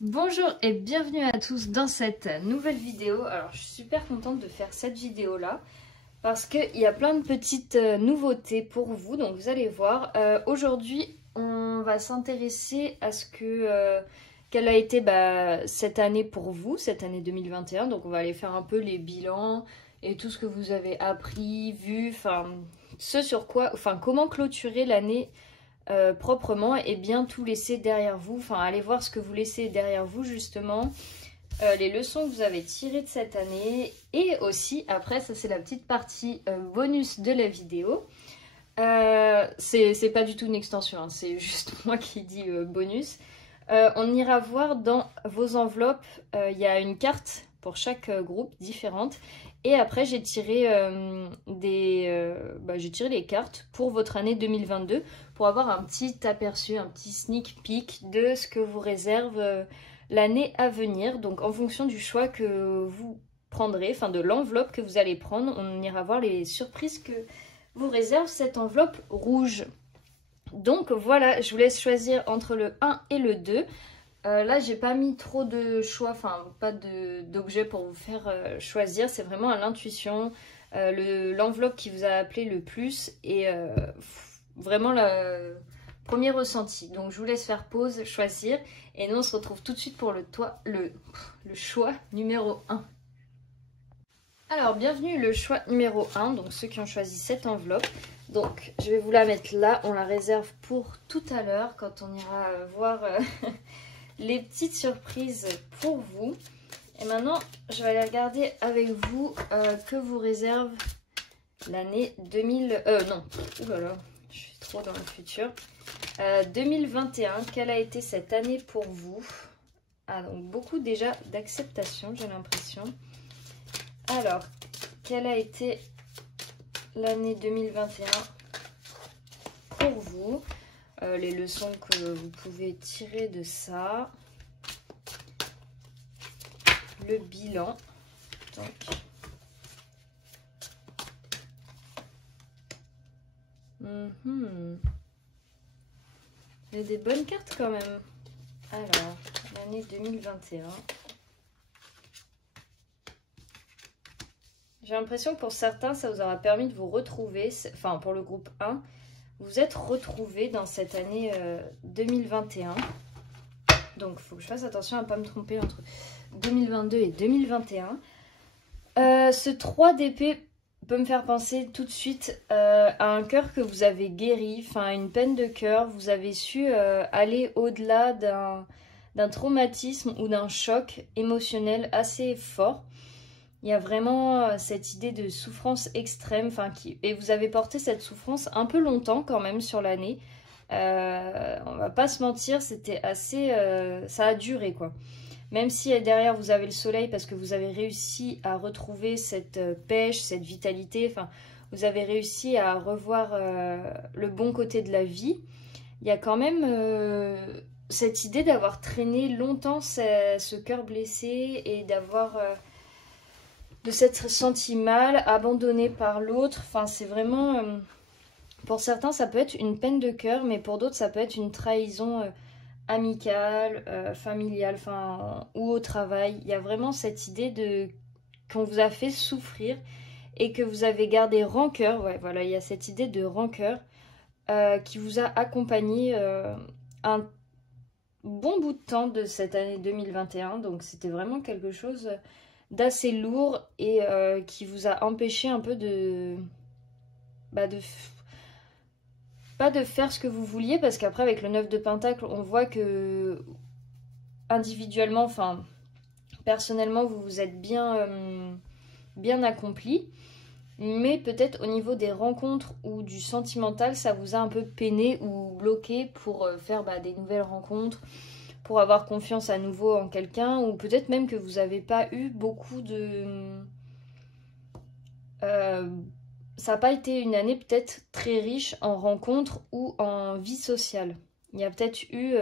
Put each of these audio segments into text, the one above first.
Bonjour et bienvenue à tous dans cette nouvelle vidéo. Alors je suis super contente de faire cette vidéo là parce qu'il y a plein de petites nouveautés pour vous, donc vous allez voir. Aujourd'hui on va s'intéresser à ce que quelle a été cette année pour vous, cette année 2021. Donc on va aller faire un peu les bilans et tout ce que vous avez appris, vu, enfin ce sur quoi, enfin comment clôturer l'année proprement et bien tout laisser derrière vous. Enfin, allez voir ce que vous laissez derrière vous justement, les leçons que vous avez tirées de cette année. Et aussi, après, ça c'est la petite partie bonus de la vidéo. C'est pas du tout une extension, hein, c'est juste moi qui dis bonus. On ira voir dans vos enveloppes, il y a une carte pour chaque groupe différente. Et après, j'ai tiré, j'ai tiré les cartes pour votre année 2022 pour avoir un petit aperçu, un petit sneak peek de ce que vous réserve l'année à venir. Donc, en fonction du choix que vous prendrez, enfin de l'enveloppe que vous allez prendre, on ira voir les surprises que vous réserve cette enveloppe rouge. Donc voilà, je vous laisse choisir entre le 1 et le 2. Là, j'ai pas mis trop de choix, enfin pas d'objets pour vous faire choisir. C'est vraiment à l'intuition, l'enveloppe qui vous a appelé le plus et vraiment le premier ressenti. Donc je vous laisse faire pause, choisir et nous on se retrouve tout de suite pour le choix numéro 1. Alors, bienvenue le choix numéro 1, donc ceux qui ont choisi cette enveloppe. Donc, je vais vous la mettre là, on la réserve pour tout à l'heure quand on ira voir les petites surprises pour vous. Et maintenant, je vais aller regarder avec vous que vous réserve l'année 2000... non, oulala, je suis trop dans le futur. 2021, quelle a été cette année pour vous? Ah, donc beaucoup déjà d'acceptation, j'ai l'impression. Alors, quelle a été l'année 2021 pour vous? Les leçons que vous pouvez tirer de ça. Le bilan. Donc. Il y a des bonnes cartes quand même. Alors, l'année 2021. J'ai l'impression que pour certains, ça vous aura permis de vous retrouver, enfin pour le groupe 1, vous êtes retrouvés dans cette année 2021. Donc il faut que je fasse attention à ne pas me tromper entre 2022 et 2021. Ce 3 d'épée peut me faire penser tout de suite à un cœur que vous avez guéri, enfin une peine de cœur. Vous avez su aller au-delà d'un traumatisme ou d'un choc émotionnel assez fort. Il y a vraiment cette idée de souffrance extrême, et vous avez porté cette souffrance un peu longtemps quand même sur l'année. On va pas se mentir, c'était assez... ça a duré quoi. Même si derrière vous avez le soleil parce que vous avez réussi à retrouver cette pêche, cette vitalité, enfin vous avez réussi à revoir le bon côté de la vie, il y a quand même cette idée d'avoir traîné longtemps ce cœur blessé et d'avoir... de s'être senti mal, abandonné par l'autre. Enfin, c'est vraiment... pour certains, ça peut être une peine de cœur, mais pour d'autres, ça peut être une trahison amicale, familiale, enfin, ou au travail. Il y a vraiment cette idée qu'on vous a fait souffrir et que vous avez gardé rancœur. Ouais, voilà, il y a cette idée de rancœur qui vous a accompagné un bon bout de temps de cette année 2021. Donc, c'était vraiment quelque chose... d'assez lourd et qui vous a empêché un peu pas de faire ce que vous vouliez, parce qu'après avec le 9 de Pentacle on voit que individuellement, enfin personnellement vous vous êtes bien accompli, mais peut-être au niveau des rencontres ou du sentimental ça vous a un peu peiné ou bloqué pour faire des nouvelles rencontres, pour avoir confiance à nouveau en quelqu'un, ou peut-être même que vous n'avez pas eu beaucoup de... ça n'a pas été une année peut-être très riche en rencontres ou en vie sociale. Il y a peut-être eu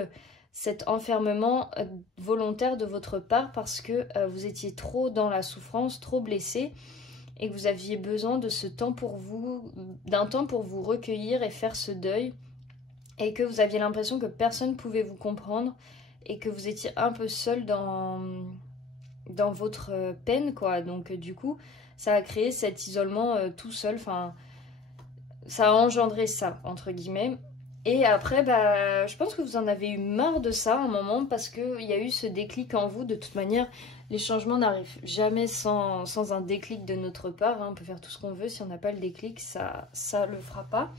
cet enfermement volontaire de votre part parce que vous étiez trop dans la souffrance, trop blessé, et que vous aviez besoin de ce temps pour vous, d'un temps pour vous recueillir et faire ce deuil, et que vous aviez l'impression que personne ne pouvait vous comprendre, et que vous étiez un peu seul dans votre peine, quoi. Donc du coup, ça a créé cet isolement tout seul, enfin, ça a engendré ça, entre guillemets. Et après, bah, je pense que vous en avez eu marre de ça à un moment parce qu'il y a eu ce déclic en vous. De toute manière, les changements n'arrivent jamais sans un déclic de notre part, hein. On peut faire tout ce qu'on veut, si on n'a pas le déclic, ça le fera pas.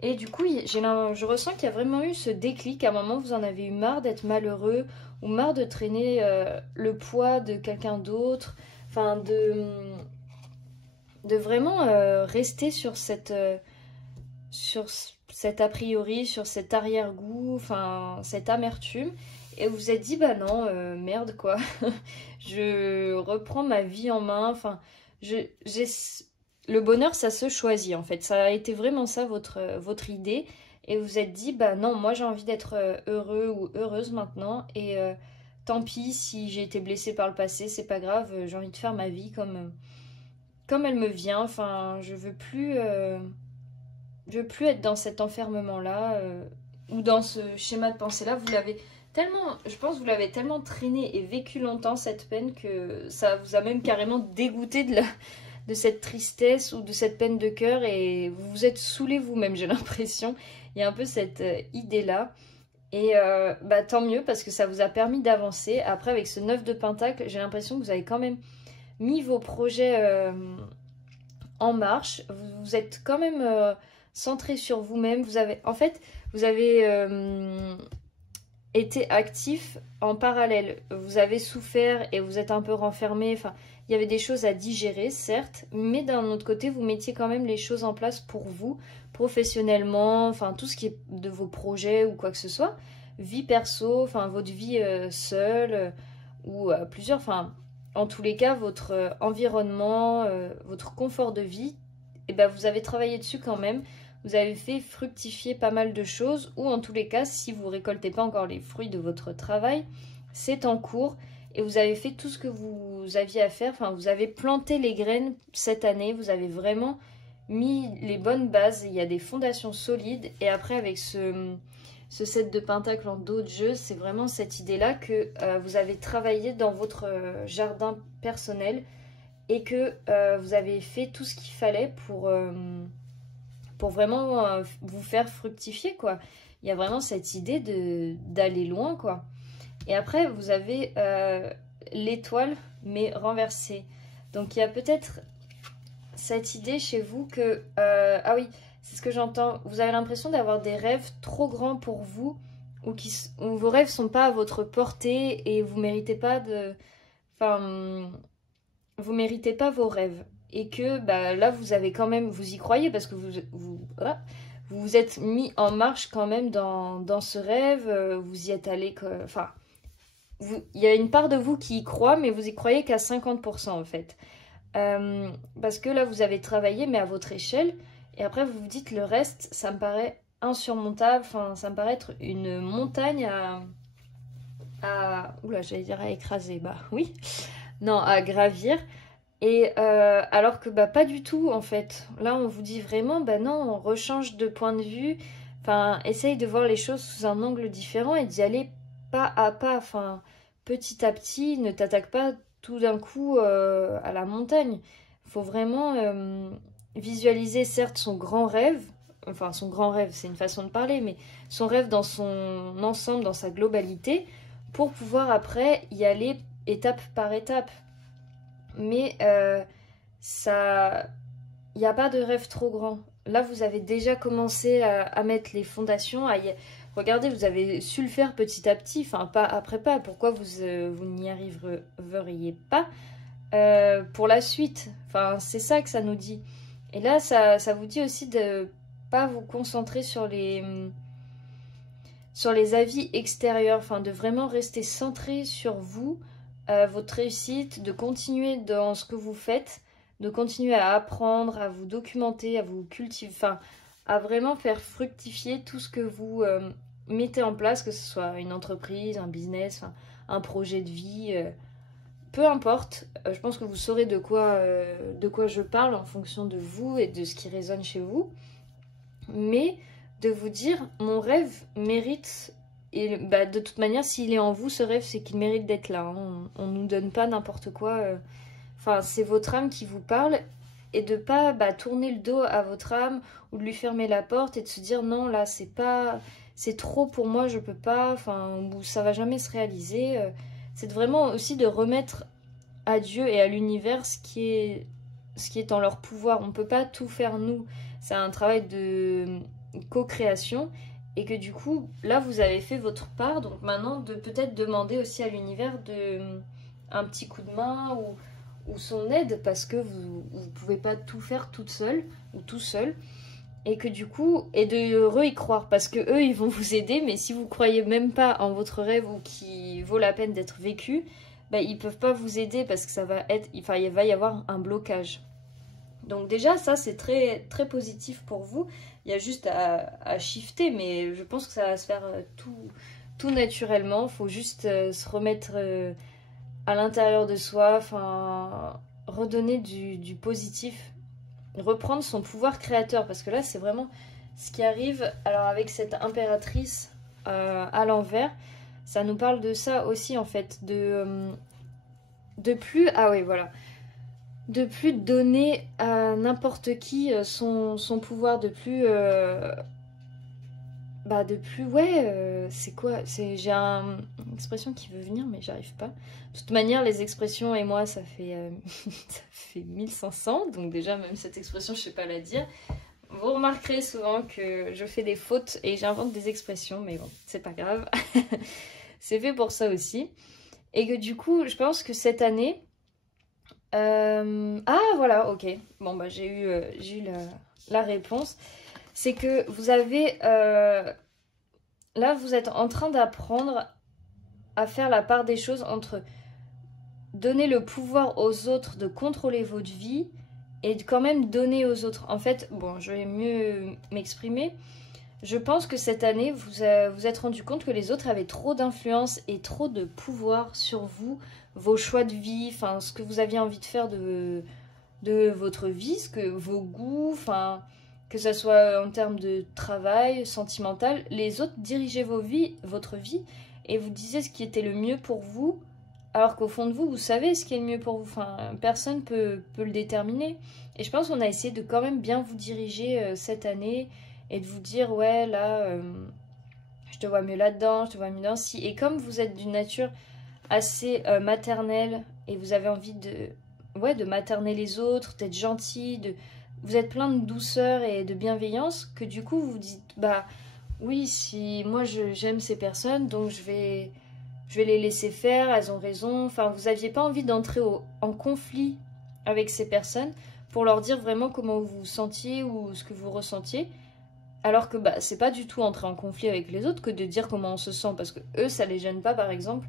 Et du coup, je ressens qu'il y a vraiment eu ce déclic. À un moment, vous en avez eu marre d'être malheureux ou marre de traîner le poids de quelqu'un d'autre. Enfin, de vraiment rester sur cet a priori, sur cet arrière-goût, enfin, cette amertume. Et vous vous êtes dit, bah non, merde quoi. Je reprends ma vie en main. Enfin, le bonheur, ça se choisit en fait. Ça a été vraiment ça votre idée. Et vous vous êtes dit, bah non, moi j'ai envie d'être heureux ou heureuse maintenant. Et tant pis si j'ai été blessée par le passé, c'est pas grave. J'ai envie de faire ma vie comme elle me vient. Enfin, je veux plus être dans cet enfermement-là ou dans ce schéma de pensée-là. Vous l'avez tellement, je pense que vous l'avez tellement traîné et vécu longtemps cette peine que ça vous a même carrément dégoûté de cette tristesse ou de cette peine de cœur et vous vous êtes saoulé vous-même, j'ai l'impression. Il y a un peu cette idée-là. Et bah, tant mieux parce que ça vous a permis d'avancer. Après, avec ce 9 de Pentacle, j'ai l'impression que vous avez quand même mis vos projets en marche. Vous êtes quand même centré sur vous-même. Vous avez été actif en parallèle. Vous avez souffert et vous êtes un peu renfermé. Enfin, il y avait des choses à digérer, certes, mais d'un autre côté, vous mettiez quand même les choses en place pour vous, professionnellement, enfin, tout ce qui est de vos projets ou quoi que ce soit. Vie perso, enfin, votre vie seule ou plusieurs, enfin, en tous les cas, votre environnement, votre confort de vie, et ben, vous avez travaillé dessus quand même. Vous avez fait fructifier pas mal de choses, ou en tous les cas, si vous récoltez pas encore les fruits de votre travail, c'est en cours et vous avez fait tout ce que vous aviez à faire. Enfin, vous avez planté les graines cette année, vous avez vraiment mis les bonnes bases, il y a des fondations solides. Et après, avec ce 7 de Pentacle en dos de jeu, c'est vraiment cette idée-là que vous avez travaillé dans votre jardin personnel et que vous avez fait tout ce qu'il fallait pour vraiment vous faire fructifier, quoi. Il y a vraiment cette idée d'aller loin, quoi. Et après, vous avez l'étoile, mais renversée. Donc, il y a peut-être cette idée chez vous que... ah oui, c'est ce que j'entends. Vous avez l'impression d'avoir des rêves trop grands pour vous ou où vos rêves sont pas à votre portée et vous méritez pas de... Enfin, vous méritez pas vos rêves. Et que bah, là, vous avez quand même... Vous y croyez parce que vous vous êtes mis en marche quand même dans ce rêve. Vous y êtes allé... Enfin... Il y a une part de vous qui y croit, mais vous y croyez qu'à 50% en fait. Parce que là, vous avez travaillé, mais à votre échelle. Et après, vous vous dites, le reste, ça me paraît insurmontable. Enfin, ça me paraît être une montagne oula, j'allais dire à écraser. Bah oui. Non, à gravir. Et alors que, bah pas du tout, en fait. Là, on vous dit vraiment, bah non, on rechange de point de vue. Enfin, essaye de voir les choses sous un angle différent et d'y aller pas à pas, enfin, petit à petit, ne t'attaque pas tout d'un coup à la montagne. Il faut vraiment visualiser, certes, son grand rêve, enfin, son grand rêve, c'est une façon de parler, mais son rêve dans son ensemble, dans sa globalité, pour pouvoir après y aller étape par étape. Mais ça... Il n'y a pas de rêve trop grand. Là, vous avez déjà commencé à mettre les fondations, regardez, vous avez su le faire petit à petit, enfin pas après pas, pourquoi vous n'y arriveriez pas pour la suite, enfin c'est ça que ça nous dit. Et là, ça vous dit aussi de pas vous concentrer sur les avis extérieurs, enfin de vraiment rester centré sur vous, votre réussite, de continuer dans ce que vous faites, de continuer à apprendre, à vous documenter, à vous cultiver, enfin à vraiment faire fructifier tout ce que vous mettez en place, que ce soit une entreprise, un business, un projet de vie, peu importe. Je pense que vous saurez de quoi je parle en fonction de vous et de ce qui résonne chez vous. Mais de vous dire, mon rêve mérite Et bah, de toute manière, s'il est en vous, ce rêve, c'est qu'il mérite d'être là. Hein. On ne nous donne pas n'importe quoi. Enfin, c'est votre âme qui vous parle. Et de pas tourner le dos à votre âme ou de lui fermer la porte et de se dire non, là, c'est trop pour moi, je peux pas. Enfin, ou ça va jamais se réaliser. C'est vraiment aussi de remettre à Dieu et à l'univers ce qui est en leur pouvoir. On ne peut pas tout faire nous. C'est un travail de co-création. Et que du coup, là, vous avez fait votre part. Donc maintenant, de peut-être demander aussi à l'univers un petit coup de main ou son aide. Parce que vous ne pouvez pas tout faire toute seule ou tout seul. Et que du coup, et de y croire. Parce que eux, ils vont vous aider. Mais si vous ne croyez même pas en votre rêve ou qui vaut la peine d'être vécu, ils ne peuvent pas vous aider parce que il va y avoir un blocage. Donc déjà, ça, c'est très, très positif pour vous. Il y a juste à shifter, mais je pense que ça va se faire tout naturellement. Il faut juste se remettre à l'intérieur de soi, redonner du positif, reprendre son pouvoir créateur. Parce que là, c'est vraiment ce qui arrive. Alors avec cette impératrice à l'envers, ça nous parle de ça aussi en fait, de plus... Ah oui, voilà. De plus donner à n'importe qui son pouvoir, de plus... c'est quoi? J'ai une expression qui veut venir, mais j'arrive pas. De toute manière, les expressions et moi, ça fait, ça fait 1500, donc déjà, même cette expression, je sais pas la dire. Vous remarquerez souvent que je fais des fautes et j'invente des expressions, mais bon, c'est pas grave. C'est fait pour ça aussi. Et que du coup, je pense que cette année... Ah voilà, ok. Bon j'ai eu la réponse. C'est que vous avez... là, vous êtes en train d'apprendre à faire la part des choses entre donner le pouvoir aux autres de contrôler votre vie et de quand même donner aux autres. En fait, bon, je vais mieux m'exprimer. Je pense que cette année, vous êtes rendu compte que les autres avaient trop d'influence et trop de pouvoir sur vous, vos choix de vie, ce que vous aviez envie de faire de votre vie, vos goûts, que ce soit en termes de travail, sentimental. Les autres dirigeaient votre vie et vous disiez ce qui était le mieux pour vous, alors qu'au fond de vous, vous savez ce qui est le mieux pour vous. Personne peut le déterminer. Et je pense qu'on a essayé de quand même bien vous diriger cette année et de vous dire, ouais, là, je te vois mieux là-dedans, je te vois mieux là-ci. Et comme vous êtes d'une nature assez maternelle et vous avez envie de materner les autres, d'être gentil, vous êtes plein de douceur et de bienveillance, que du coup, vous vous dites, oui, si moi j'aime ces personnes, donc je vais les laisser faire, elles ont raison. Vous n'aviez pas envie d'entrer en conflit avec ces personnes pour leur dire vraiment comment vous vous sentiez ou ce que vous ressentiez. Alors que c'est pas du tout entrer en conflit avec les autres que de dire comment on se sent, parce que eux, ça les gêne pas, par exemple,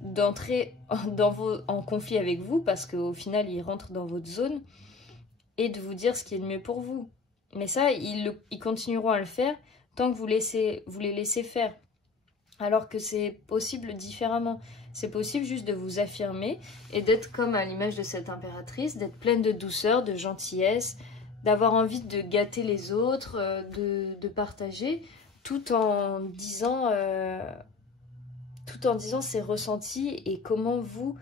d'entrer en conflit avec vous, parce qu'au final, ils rentrent dans votre zone, et de vous dire ce qui est le mieux pour vous. Mais ça, ils continueront à le faire tant que vous les laissez faire. Alors que c'est possible différemment. C'est possible juste de vous affirmer et d'être comme à l'image de cette impératrice, d'être pleine de douceur, de gentillesse, d'avoir envie de gâter les autres, de partager, tout en disant ses ressentis et comment vous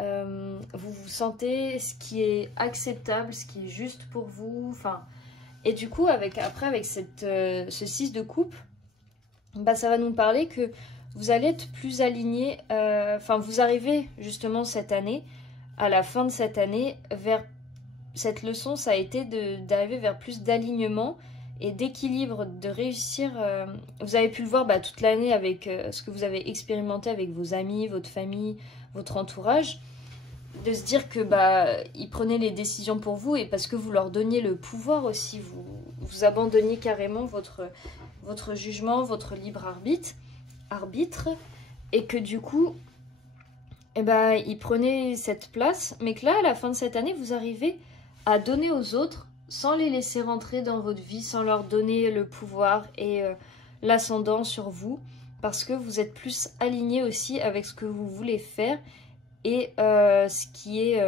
vous sentez, ce qui est acceptable, ce qui est juste pour vous. Et du coup, avec ce 6 de coupe, ça va nous parler que vous allez être plus aligné, vous arrivez justement cette année, à la fin de cette année, vers cette leçon, ça a été d'arriver vers plus d'alignement et d'équilibre, de réussir. Vous avez pu le voir toute l'année avec ce que vous avez expérimenté avec vos amis, votre famille, votre entourage, de se dire que ils prenaient les décisions pour vous et parce que vous leur donniez le pouvoir aussi, vous abandonniez carrément votre jugement, votre libre arbitre, et que du coup, ils prenaient cette place, mais que là, à la fin de cette année, vous arrivez à donner aux autres sans les laisser rentrer dans votre vie, sans leur donner le pouvoir et l'ascendant sur vous, parce que vous êtes plus aligné aussi avec ce que vous voulez faire et ce qui est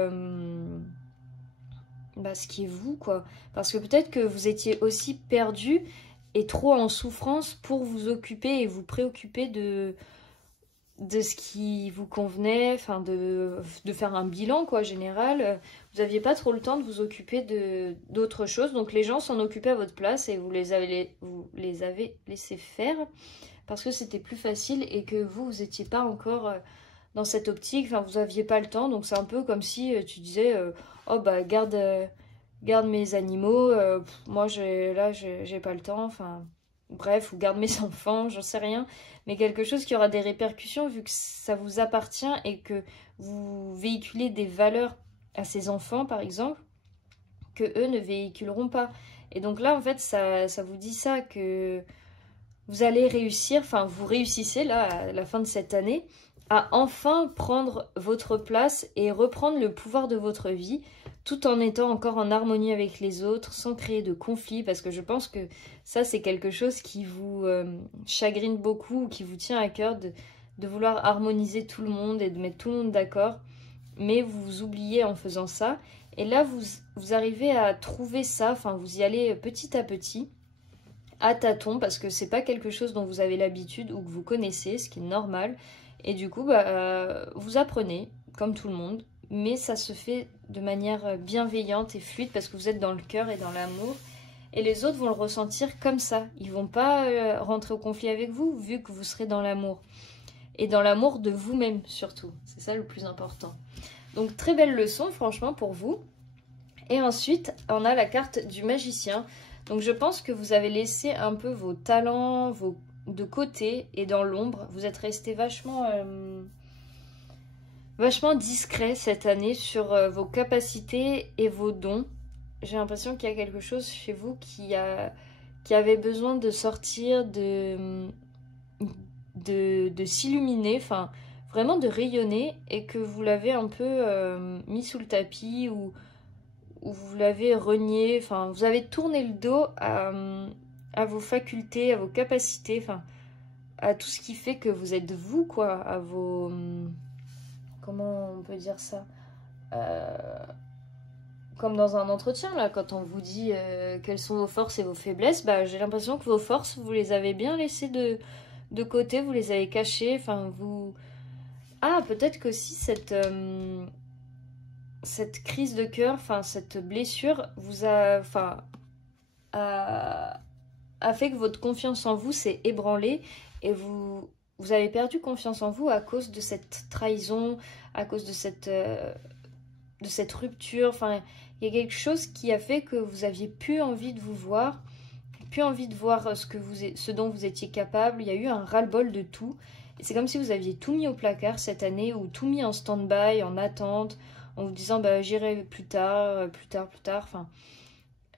vous, quoi. Parce que peut-être que vous étiez aussi perdu est trop en souffrance pour vous occuper et vous préoccuper de ce qui vous convenait, enfin de faire un bilan quoi général. Vous n'aviez pas trop le temps de vous occuper d'autres choses, donc les gens s'en occupaient à votre place et vous les avez laissés faire parce que c'était plus facile et que vous n'étiez pas encore dans cette optique, enfin vous n'aviez pas le temps, donc c'est un peu comme si tu disais oh bah garde mes animaux, moi j'ai pas le temps, enfin bref, ou garde mes enfants, j'en sais rien, mais quelque chose qui aura des répercussions vu que ça vous appartient et que vous véhiculez des valeurs à ces enfants par exemple que eux ne véhiculeront pas. Et donc là en fait ça vous dit ça, que vous allez réussir, enfin vous réussissez là à la fin de cette année à enfin prendre votre place et reprendre le pouvoir de votre vie tout en étant encore en harmonie avec les autres, sans créer de conflits, parce que je pense que ça c'est quelque chose qui vous chagrine beaucoup, ou qui vous tient à cœur de vouloir harmoniser tout le monde et de mettre tout le monde d'accord, mais vous vous oubliez en faisant ça, et là vous arrivez à trouver ça, enfin vous y allez petit à petit, à tâtons, parce que c'est pas quelque chose dont vous avez l'habitude ou que vous connaissez, ce qui est normal, et du coup vous apprenez comme tout le monde, mais ça se fait de manière bienveillante et fluide parce que vous êtes dans le cœur et dans l'amour, et les autres vont le ressentir comme ça, ils vont pas rentrer au conflit avec vous vu que vous serez dans l'amour, et dans l'amour de vous-même surtout, c'est ça le plus important. Donc très belle leçon franchement pour vous. Et ensuite on a la carte du magicien. Donc je pense que vous avez laissé un peu vos talents de côté et dans l'ombre. Vous êtes resté vachement discret cette année sur vos capacités et vos dons. J'ai l'impression qu'il y a quelque chose chez vous qui avait besoin de sortir, de s'illuminer, enfin vraiment de rayonner, et que vous l'avez un peu mis sous le tapis ou vous l'avez renié, enfin vous avez tourné le dos à vos facultés, à vos capacités, enfin à tout ce qui fait que vous êtes vous quoi, à vos... comment on peut dire ça, comme dans un entretien là, quand on vous dit quelles sont vos forces et vos faiblesses, bah j'ai l'impression que vos forces vous les avez bien laissées de côté, vous les avez cachées, enfin vous... Ah peut-être qu'aussi cette crise de cœur, enfin cette blessure vous a fait que votre confiance en vous s'est ébranlée et vous avez perdu confiance en vous à cause de cette trahison, à cause de cette rupture. Enfin, il y a quelque chose qui a fait que vous aviez plus envie de vous voir, plus envie de voir ce dont vous étiez capable. Il y a eu un ras-le-bol de tout. Et c'est comme si vous aviez tout mis au placard cette année, ou tout mis en stand-by, en attente, en vous disant bah, j'irai plus tard, enfin,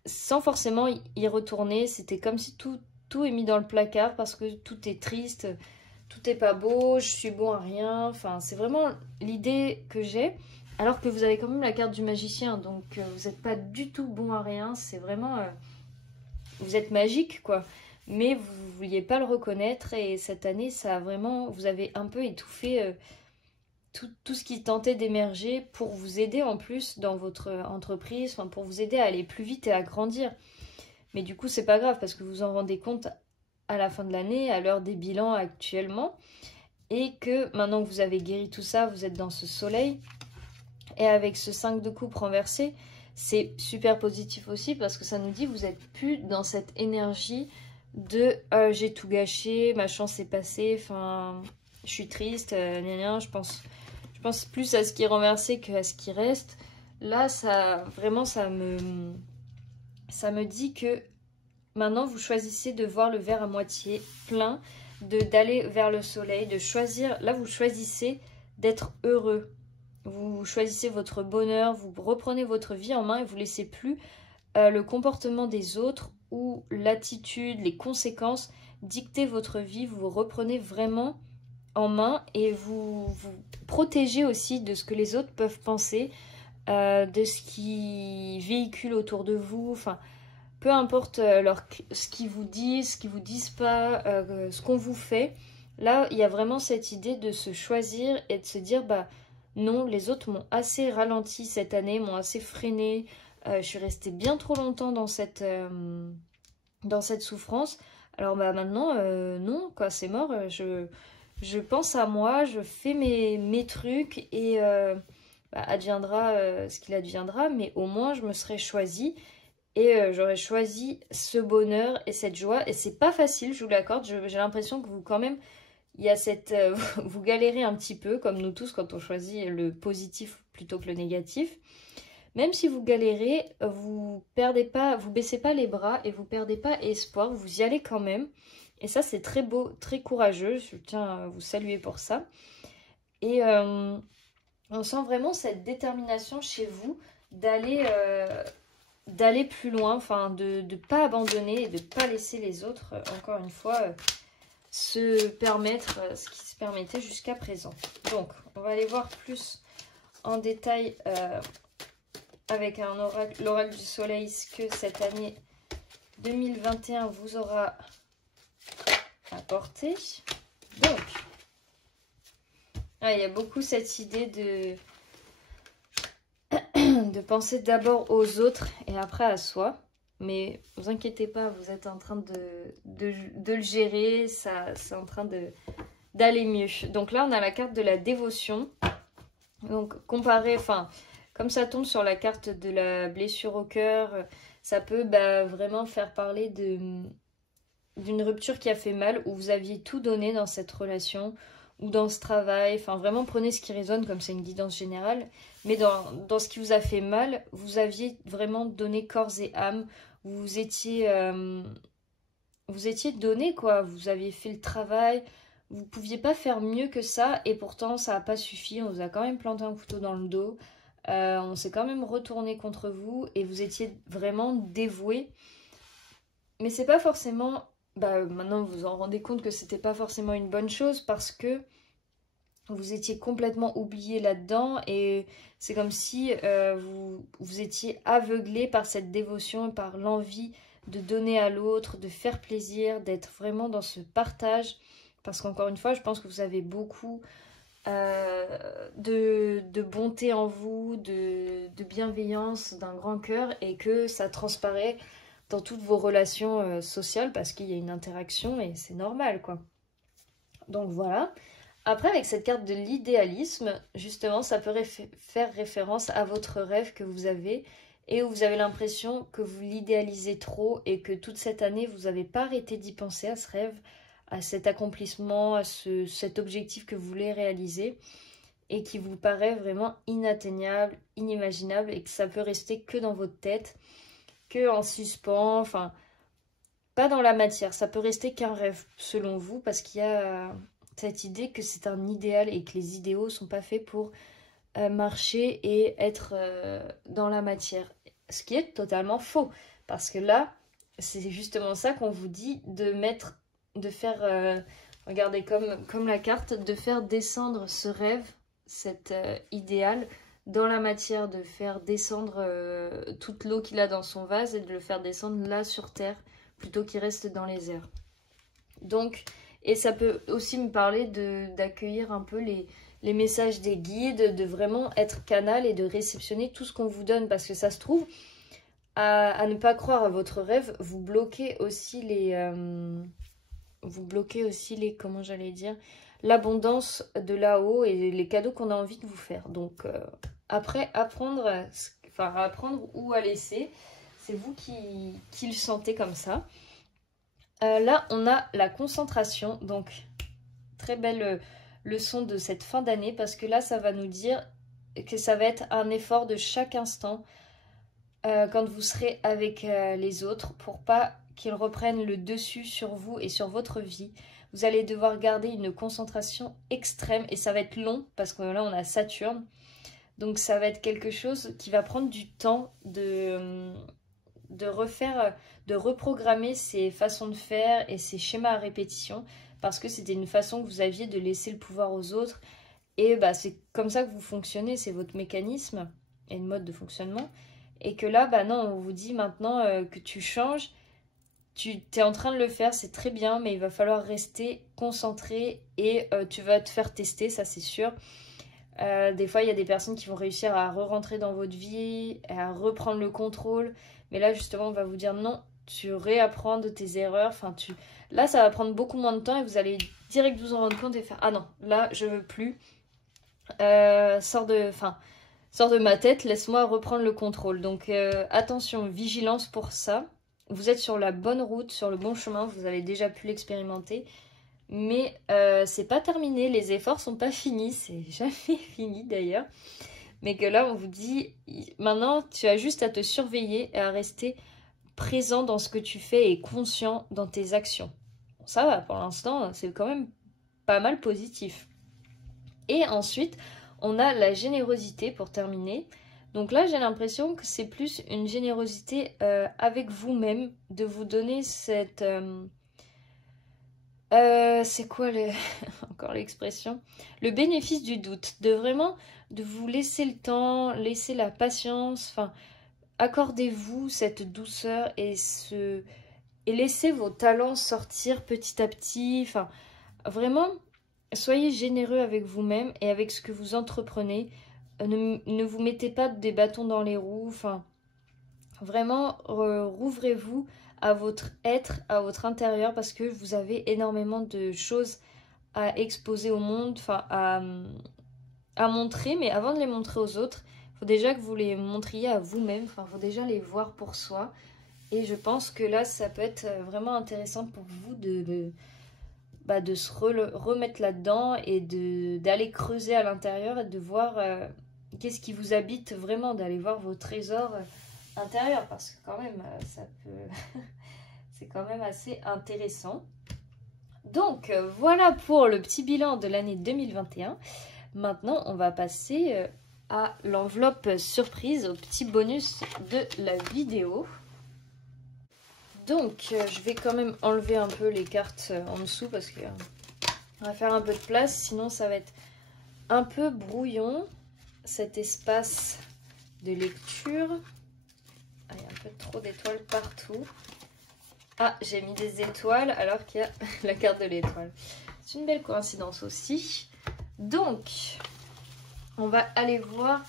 sans forcément y retourner. C'était comme si tout est mis dans le placard parce que tout est triste, tout est pas beau, je suis bon à rien. Enfin, c'est vraiment l'idée que j'ai. Alors que vous avez quand même la carte du magicien, donc vous n'êtes pas du tout bon à rien. C'est vraiment... vous êtes magique, quoi. Mais vous ne vouliez pas le reconnaître, et cette année, ça a vraiment... Vous avez un peu étouffé tout ce qui tentait d'émerger pour vous aider en plus dans votre entreprise, enfin, pour vous aider à aller plus vite et à grandir. Mais du coup, c'est pas grave parce que vous en rendez compte à la fin de l'année, à l'heure des bilans actuellement, et que maintenant que vous avez guéri tout ça, vous êtes dans ce soleil. Et avec ce 5 de coupe renversé, c'est super positif aussi parce que ça nous dit que vous n'êtes plus dans cette énergie de j'ai tout gâché, ma chance est passée, enfin je suis triste, je pense plus à ce qui est renversé qu'à ce qui reste. Là, ça me dit que maintenant vous choisissez de voir le verre à moitié plein, d'aller vers le soleil, de choisir. Là, vous choisissez d'être heureux. Vous choisissez votre bonheur, vous reprenez votre vie en main et vous ne laissez plus le comportement des autres ou l'attitude, les conséquences dicter votre vie. Vous vous reprenez vraiment en main et vous protégez aussi de ce que les autres peuvent penser, de ce qui véhicule autour de vous. Enfin, peu importe ce qu'ils vous disent, ce qu'ils vous disent pas, ce qu'on vous fait. Là, il y a vraiment cette idée de se choisir et de se dire bah non, les autres m'ont assez ralenti cette année, m'ont assez freiné. Je suis restée bien trop longtemps dans cette dans cette souffrance. Alors bah maintenant, non, quoi, c'est mort. Je pense à moi, je fais mes trucs et bah, adviendra ce qu'il adviendra, mais au moins je me serais choisie et j'aurais choisi ce bonheur et cette joie. Et c'est pas facile, je vous l'accorde. J'ai l'impression que vous, quand même, il y a cette. Vous galérez un petit peu, comme nous tous, quand on choisit le positif plutôt que le négatif. Même si vous galérez, vous perdez pas, vous baissez pas les bras et vous perdez pas espoir, vous y allez quand même. Et ça, c'est très beau, très courageux. Je tiens à vous saluer pour ça. Et on sent vraiment cette détermination chez vous d'aller d'aller plus loin, enfin de ne pas abandonner et de ne pas laisser les autres, encore une fois, se permettre ce qui se permettait jusqu'à présent. Donc, on va aller voir plus en détail avec un oracle, l'oracle du soleil, ce que cette année 2021 vous aura apporté. Donc, il y a beaucoup cette idée de penser d'abord aux autres et après à soi. Mais ne vous inquiétez pas, vous êtes en train de le gérer, c'est en train d'aller mieux. Donc là, on a la carte de la dévotion. Donc, comparé, enfin, comme ça tombe sur la carte de la blessure au cœur, ça peut vraiment faire parler d'une rupture qui a fait mal, où vous aviez tout donné dans cette relation, ou dans ce travail. Enfin, vraiment, prenez ce qui résonne, comme c'est une guidance générale. Mais dans ce qui vous a fait mal, vous aviez vraiment donné corps et âme. Vous étiez donné, quoi. Vous aviez fait le travail. Vous ne pouviez pas faire mieux que ça. Et pourtant, ça n'a pas suffi. On vous a quand même planté un couteau dans le dos. On s'est quand même retourné contre vous. Et vous étiez vraiment dévoué. Mais c'est pas forcément... maintenant, vous vous en rendez compte que c'était pas forcément une bonne chose parce que vous étiez complètement oublié là-dedans et c'est comme si vous étiez aveuglé par cette dévotion et par l'envie de donner à l'autre, de faire plaisir, d'être vraiment dans ce partage. Parce qu'encore une fois, je pense que vous avez beaucoup de bonté en vous, de bienveillance, d'un grand cœur et que ça transparaît dans toutes vos relations sociales parce qu'il y a une interaction et c'est normal, quoi. Donc voilà. Après, avec cette carte de l'idéalisme, justement, ça peut faire référence à votre rêve que vous avez et où vous avez l'impression que vous l'idéalisez trop et que toute cette année, vous n'avez pas arrêté d'y penser à ce rêve, à cet accomplissement, à cet objectif que vous voulez réaliser et qui vous paraît vraiment inatteignable, inimaginable et que ça peut rester que dans votre tête, que en suspens, enfin, pas dans la matière. Ça peut rester qu'un rêve selon vous parce qu'il y a cette idée que c'est un idéal et que les idéaux sont pas faits pour marcher et être dans la matière. Ce qui est totalement faux. Parce que là, c'est justement ça qu'on vous dit de faire, regardez comme la carte, de faire descendre ce rêve, cet idéal, dans la matière, de faire descendre toute l'eau qu'il a dans son vase et de le faire descendre là sur terre, plutôt qu'il reste dans les airs. Donc, et ça peut aussi me parler d'accueillir un peu les messages des guides, de vraiment être canal et de réceptionner tout ce qu'on vous donne. Parce que ça se trouve, à ne pas croire à votre rêve, vous bloquez aussi comment j'allais dire, l'abondance de là-haut et les cadeaux qu'on a envie de vous faire. Donc, après, apprendre ou à laisser, c'est vous qui le sentez comme ça. Là, on a la concentration, donc très belle leçon de cette fin d'année parce que là, ça va nous dire que ça va être un effort de chaque instant quand vous serez avec les autres pour pas qu'ils reprennent le dessus sur vous et sur votre vie. Vous allez devoir garder une concentration extrême et ça va être long parce que là, on a Saturne. Donc, ça va être quelque chose qui va prendre du temps de refaire, de reprogrammer ses façons de faire et ses schémas à répétition parce que c'était une façon que vous aviez de laisser le pouvoir aux autres et c'est comme ça que vous fonctionnez, c'est votre mécanisme et une mode de fonctionnement et que là, non, on vous dit maintenant que tu changes, tu es en train de le faire, c'est très bien, mais il va falloir rester concentré et tu vas te faire tester, ça c'est sûr. Des fois, il y a des personnes qui vont réussir à re-rentrer dans votre vie, à reprendre le contrôle. Mais là, justement, on va vous dire non, tu réapprends de tes erreurs. Enfin, là, ça va prendre beaucoup moins de temps et vous allez direct vous en rendre compte et faire ah non, là, je veux plus. Sors de ma tête, laisse-moi reprendre le contrôle. Donc attention, vigilance pour ça. Vous êtes sur la bonne route, sur le bon chemin, vous avez déjà pu l'expérimenter. Mais c'est pas terminé, les efforts sont pas finis, c'est jamais fini d'ailleurs. Mais que là, on vous dit, maintenant, tu as juste à te surveiller et à rester présent dans ce que tu fais et conscient dans tes actions. Bon, ça va, pour l'instant, c'est quand même pas mal positif. Et ensuite, on a la générosité pour terminer. Donc là, j'ai l'impression que c'est plus une générosité avec vous-même, de vous donner cette... c'est quoi encore l'expression? Le bénéfice du doute, de vraiment de vous laisser le temps, laisser la patience, enfin, accordez-vous cette douceur et laissez vos talents sortir petit à petit, enfin, vraiment, soyez généreux avec vous-même et avec ce que vous entreprenez, ne vous mettez pas des bâtons dans les roues, enfin, vraiment, rouvrez-vous à votre être, à votre intérieur, parce que vous avez énormément de choses à exposer au monde, enfin à montrer, mais avant de les montrer aux autres, il faut déjà que vous les montriez à vous-même, enfin il faut déjà les voir pour soi. Et je pense que là, ça peut être vraiment intéressant pour vous de se remettre là-dedans et d'aller creuser à l'intérieur et de voir qu'est-ce qui vous habite vraiment, d'aller voir vos trésors intérieur parce que quand même ça peut c'est quand même assez intéressant. Donc voilà pour le petit bilan de l'année 2021. Maintenant on va passer à l'enveloppe surprise, au petit bonus de la vidéo. Donc je vais quand même enlever un peu les cartes en dessous parce que on va faire un peu de place, sinon ça va être un peu brouillon cet espace de lecture. Ah, il y a un peu trop d'étoiles partout. Ah, j'ai mis des étoiles alors qu'il y a la carte de l'étoile. C'est une belle coïncidence aussi. Donc, on va aller voir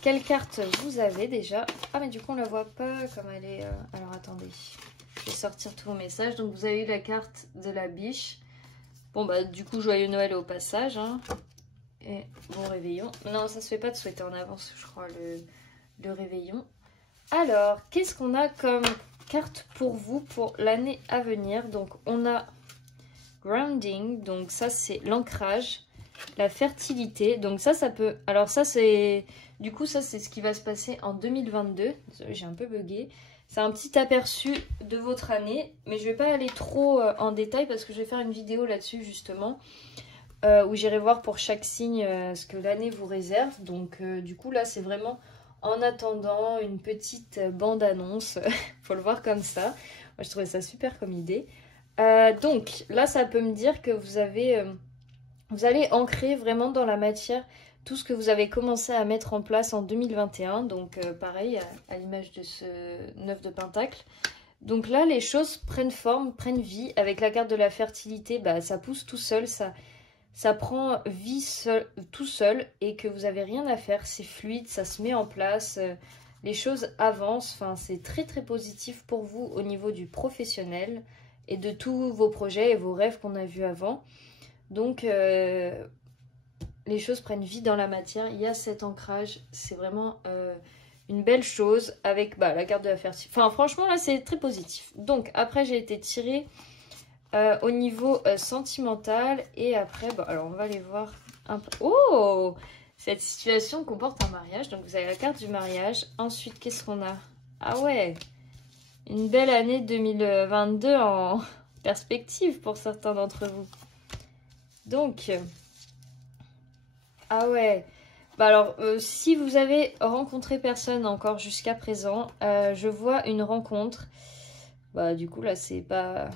quelle carte vous avez déjà. Ah, mais du coup, on la voit pas comme elle est... Alors, attendez. Je vais sortir tous vos messages. Donc, vous avez eu la carte de la biche. Bon, bah, du coup, joyeux Noël au passage. Hein. Et bon réveillon. Non, ça se fait pas de souhaiter en avance, je crois, le réveillon. Alors, qu'est-ce qu'on a comme carte pour vous pour l'année à venir? Donc, on a Grounding, donc ça c'est l'ancrage, la fertilité. Donc ça peut... Alors ça c'est... Du coup, ça c'est ce qui va se passer en 2022. Désolée, j'ai un peu bugué. C'est un petit aperçu de votre année, mais je vais pas aller trop en détail parce que je vais faire une vidéo là-dessus justement, où j'irai voir pour chaque signe ce que l'année vous réserve. Donc du coup là c'est vraiment... En attendant, une petite bande-annonce, faut le voir comme ça. Moi, je trouvais ça super comme idée. Donc, là, ça peut me dire que vous allez ancrer vraiment dans la matière tout ce que vous avez commencé à mettre en place en 2021. Donc, pareil, à l'image de ce 9 de Pentacle. Donc là, les choses prennent forme, prennent vie. Avec la carte de la fertilité, bah, ça pousse tout seul, ça prend vie tout seul et que vous n'avez rien à faire, c'est fluide, ça se met en place, les choses avancent, enfin c'est très très positif pour vous au niveau du professionnel et de tous vos projets et vos rêves qu'on a vus avant. Donc les choses prennent vie dans la matière, il y a cet ancrage, c'est vraiment une belle chose avec la carte de la fertilité. Enfin franchement là c'est très positif. Donc après j'ai été tirée au niveau sentimental et après, alors on va aller voir un peu. Oh, cette situation comporte un mariage, donc vous avez la carte du mariage. Ensuite, qu'est-ce qu'on a? Ah ouais, une belle année 2022 en perspective pour certains d'entre vous. Donc, ah ouais, alors si vous avez rencontré personne encore jusqu'à présent, je vois une rencontre. Du coup là c'est pas...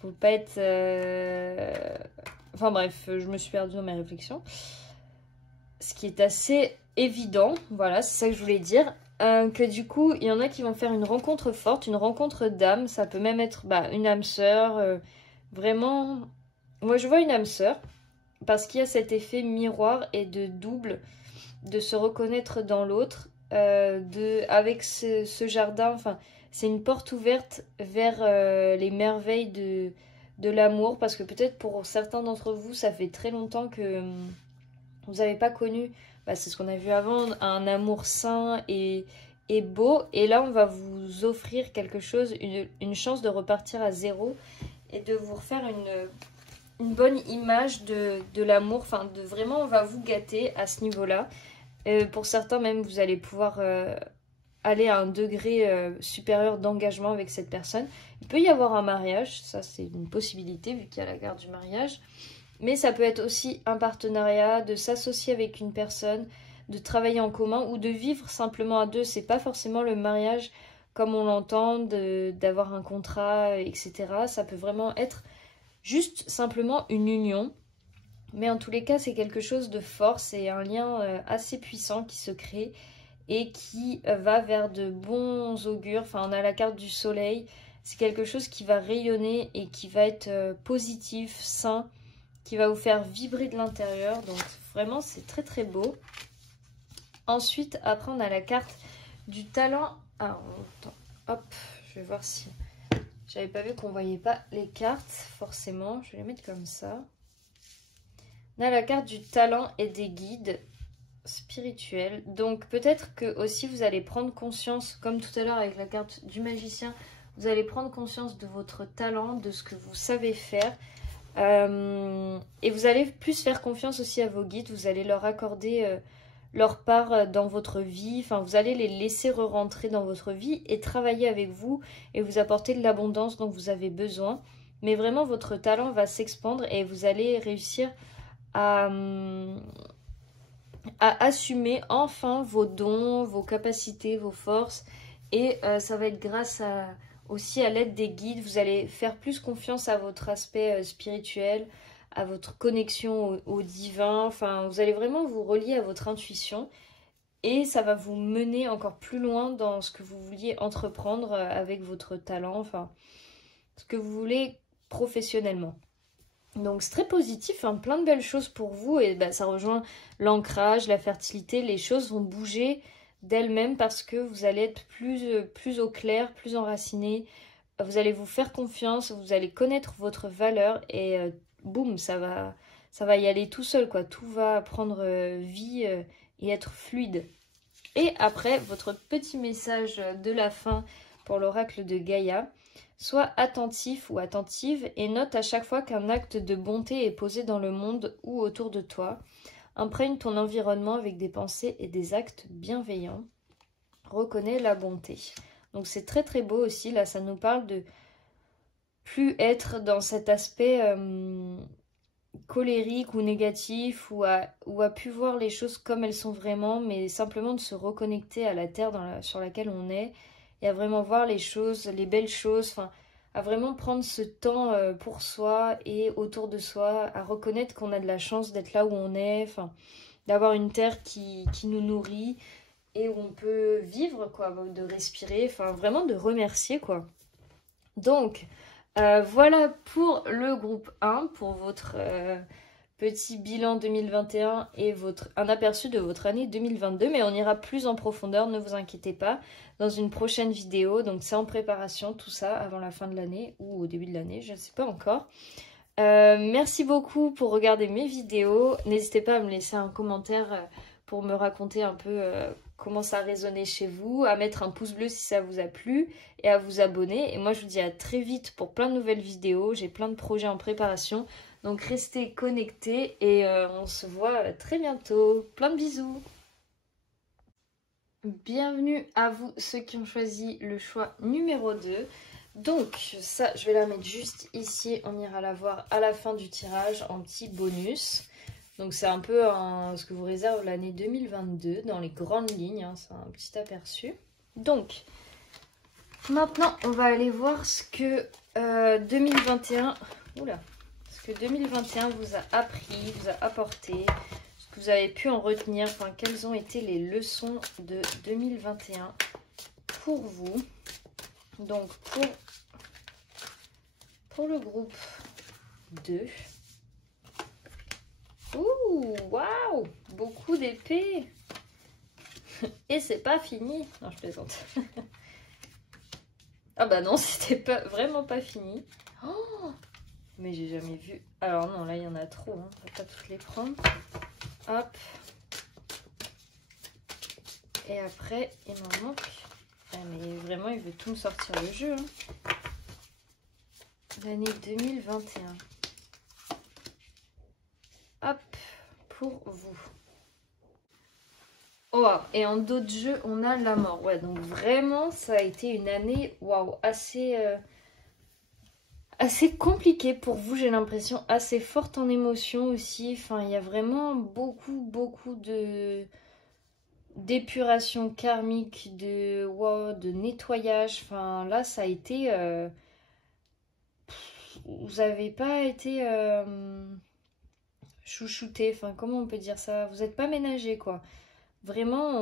Faut pas être... Enfin bref, je me suis perdue dans mes réflexions. Ce qui est assez évident, voilà, c'est ça que je voulais dire. Que du coup, il y en a qui vont faire une rencontre forte, une rencontre d'âme. Ça peut même être une âme sœur. Vraiment, moi je vois une âme sœur. Parce qu'il y a cet effet miroir et de double, de se reconnaître dans l'autre. avec ce jardin. Enfin, c'est une porte ouverte vers les merveilles de l'amour. Parce que peut-être pour certains d'entre vous, ça fait très longtemps que vous n'avez pas connu, bah, c'est ce qu'on a vu avant, un amour sain et beau. Et là, on va vous offrir quelque chose, une chance de repartir à zéro et de vous refaire une bonne image de l'amour. Enfin, vraiment, on va vous gâter à ce niveau-là. Pour certains, même, vous allez pouvoir aller à un degré supérieur d'engagement avec cette personne. Il peut y avoir un mariage, ça c'est une possibilité vu qu'il y a la garde du mariage. Mais ça peut être aussi un partenariat, de s'associer avec une personne, de travailler en commun ou de vivre simplement à deux. C'est pas forcément le mariage comme on l'entend, d'avoir un contrat, etc. Ça peut vraiment être juste simplement une union. Mais en tous les cas, c'est quelque chose de fort, c'est un lien assez puissant qui se crée et qui va vers de bons augures. Enfin, on a la carte du soleil, c'est quelque chose qui va rayonner et qui va être positif, sain, qui va vous faire vibrer de l'intérieur. Donc vraiment, c'est très très beau. Ensuite, après, on a la carte du talent. Ah, hop, je vais voir si... J'avais pas vu qu'on voyait pas les cartes, forcément. Je vais les mettre comme ça. On a la carte du talent et des guides spirituels. Donc peut-être que aussi vous allez prendre conscience, comme tout à l'heure avec la carte du magicien, vous allez prendre conscience de votre talent, de ce que vous savez faire. Et vous allez plus faire confiance aussi à vos guides. Vous allez leur accorder leur part dans votre vie. Enfin, vous allez les laisser re-rentrer dans votre vie et travailler avec vous et vous apporter de l'abondance dont vous avez besoin. Mais vraiment, votre talent va s'expandre et vous allez réussir à assumer enfin vos dons, vos capacités, vos forces. Et ça va être grâce aussi à l'aide des guides. Vous allez faire plus confiance à votre aspect spirituel, à votre connexion au divin. Enfin, vous allez vraiment vous relier à votre intuition. Et ça va vous mener encore plus loin dans ce que vous vouliez entreprendre avec votre talent. Enfin, ce que vous voulez professionnellement. Donc c'est très positif, hein, plein de belles choses pour vous et bah, ça rejoint l'ancrage, la fertilité, les choses vont bouger d'elles-mêmes parce que vous allez être plus au clair, plus enraciné, vous allez vous faire confiance, vous allez connaître votre valeur et boum, ça va y aller tout seul, quoi. Tout va prendre vie et être fluide. Et après, votre petit message de la fin pour l'oracle de Gaïa. Sois attentif ou attentive et note à chaque fois qu'un acte de bonté est posé dans le monde ou autour de toi. Imprègne ton environnement avec des pensées et des actes bienveillants. Reconnais la bonté. Donc c'est très très beau aussi. Là, ça nous parle de plus être dans cet aspect colérique ou négatif ou à pu voir les choses comme elles sont vraiment, mais simplement de se reconnecter à la terre sur laquelle on est. Et à vraiment voir les choses, les belles choses, enfin, à vraiment prendre ce temps pour soi et autour de soi, à reconnaître qu'on a de la chance d'être là où on est, enfin, d'avoir une terre qui nous nourrit et où on peut vivre, quoi, de respirer, enfin, vraiment de remercier, quoi. Donc, voilà pour le groupe 1, pour votre petit bilan 2021 et un aperçu de votre année 2022, mais on ira plus en profondeur, ne vous inquiétez pas, dans une prochaine vidéo. Donc c'est en préparation tout ça avant la fin de l'année ou au début de l'année, je ne sais pas encore. Merci beaucoup pour regarder mes vidéos, n'hésitez pas à me laisser un commentaire pour me raconter un peu comment ça a résonné chez vous, à mettre un pouce bleu si ça vous a plu et à vous abonner. Et moi je vous dis à très vite pour plein de nouvelles vidéos, j'ai plein de projets en préparation. Donc restez connectés et on se voit très bientôt. Plein de bisous. Bienvenue à vous ceux qui ont choisi le choix numéro 2. Donc ça, je vais la mettre juste ici. On ira la voir à la fin du tirage en petit bonus. Donc c'est un peu ce que vous réserve l'année 2022 dans les grandes lignes. Hein, c'est un petit aperçu. Donc maintenant, on va aller voir ce que 2021... Oula, que 2021 vous a appris, vous a apporté, ce que vous avez pu en retenir, enfin quelles ont été les leçons de 2021 pour vous. Donc pour le groupe 2. Ouh, waouh, beaucoup d'épées. Et c'est pas fini. Non, je plaisante. Ah bah non, c'était pas, vraiment pas fini. Oh, mais j'ai jamais vu. Alors non, là il y en a trop, hein. On va pas toutes les prendre. Hop. Et après, il m'en manque. Ah, mais vraiment, il veut tout me sortir le jeu. Hein. L'année 2021. Hop, pour vous. Oh, et en d'autres jeux, on a la mort. Ouais, donc vraiment, ça a été une année, waouh, assez compliquée pour vous, j'ai l'impression, assez forte en émotion aussi. Enfin, il y a vraiment beaucoup d'épuration karmique, de nettoyage. Enfin, là, ça a été... vous avez pas été chouchouté. Enfin, comment on peut dire ça? Vous n'êtes pas ménagé, quoi. Vraiment,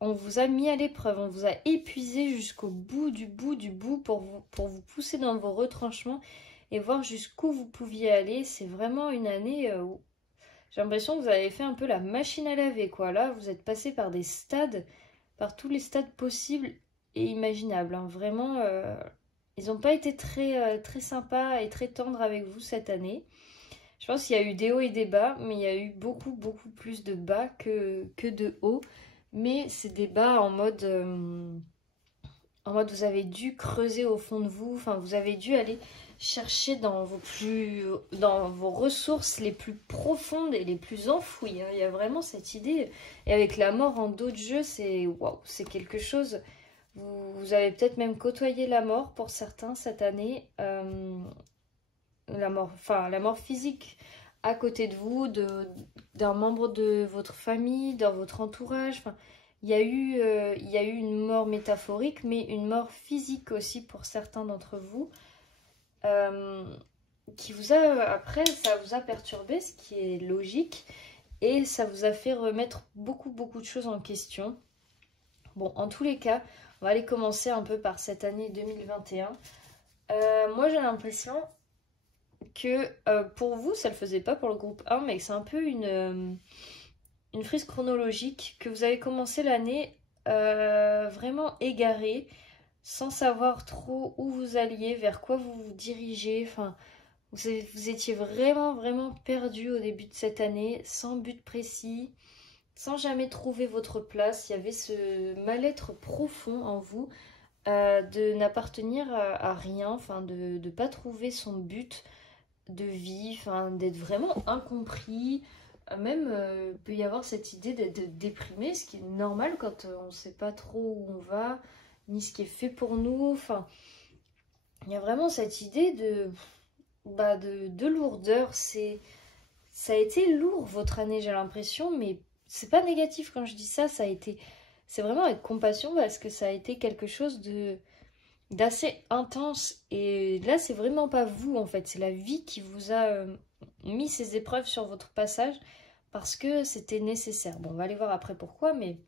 on vous a mis à l'épreuve, on vous a épuisé jusqu'au bout du bout pour vous pousser dans vos retranchements et voir jusqu'où vous pouviez aller. C'est vraiment une année où j'ai l'impression que vous avez fait un peu la machine à laver, quoi. Là, vous êtes passé par des stades, par tous les stades possibles et imaginables. Hein. Vraiment, ils n'ont pas été très sympas et très tendres avec vous cette année. Je pense qu'il y a eu des hauts et des bas, mais il y a eu beaucoup plus de bas que de hauts. Mais c'est des bas en mode vous avez dû creuser au fond de vous. Enfin, vous avez dû aller chercher dans vos ressources les plus profondes et les plus enfouies. Hein. Il y a vraiment cette idée. Et avec la mort en d'autres jeux, c'est waouh, c'est quelque chose. Vous avez peut-être même côtoyé la mort pour certains cette année. La mort physique à côté de vous, d'un membre de votre famille, dans votre entourage. Enfin, il y a eu une mort métaphorique, mais une mort physique aussi pour certains d'entre vous, qui vous a, après, ça vous a perturbé, ce qui est logique, et ça vous a fait remettre beaucoup de choses en question. Bon, en tous les cas, on va aller commencer un peu par cette année 2021. Moi, j'ai l'impression que pour vous, ça le faisait pas pour le groupe 1, mais que c'est un peu une frise chronologique, que vous avez commencé l'année vraiment égaré, sans savoir trop où vous alliez, vers quoi vous vous dirigez. Enfin, vous étiez vraiment perdu au début de cette année, sans but précis, sans jamais trouver votre place. Il y avait ce mal-être profond en vous de n'appartenir à rien, enfin de ne pas trouver son but de vie, enfin d'être vraiment incompris. Même peut y avoir cette idée d'être déprimé, ce qui est normal quand on ne sait pas trop où on va, ni ce qui est fait pour nous. Enfin, il y a vraiment cette idée de lourdeur. Ça a été lourd votre année, j'ai l'impression, mais c'est pas négatif quand je dis ça. C'est vraiment avec compassion parce que ça a été quelque chose d'assez intense. Et là, c'est vraiment pas vous en fait, c'est la vie qui vous a mis ces épreuves sur votre passage parce que c'était nécessaire. Bon, on va aller voir après pourquoi, mais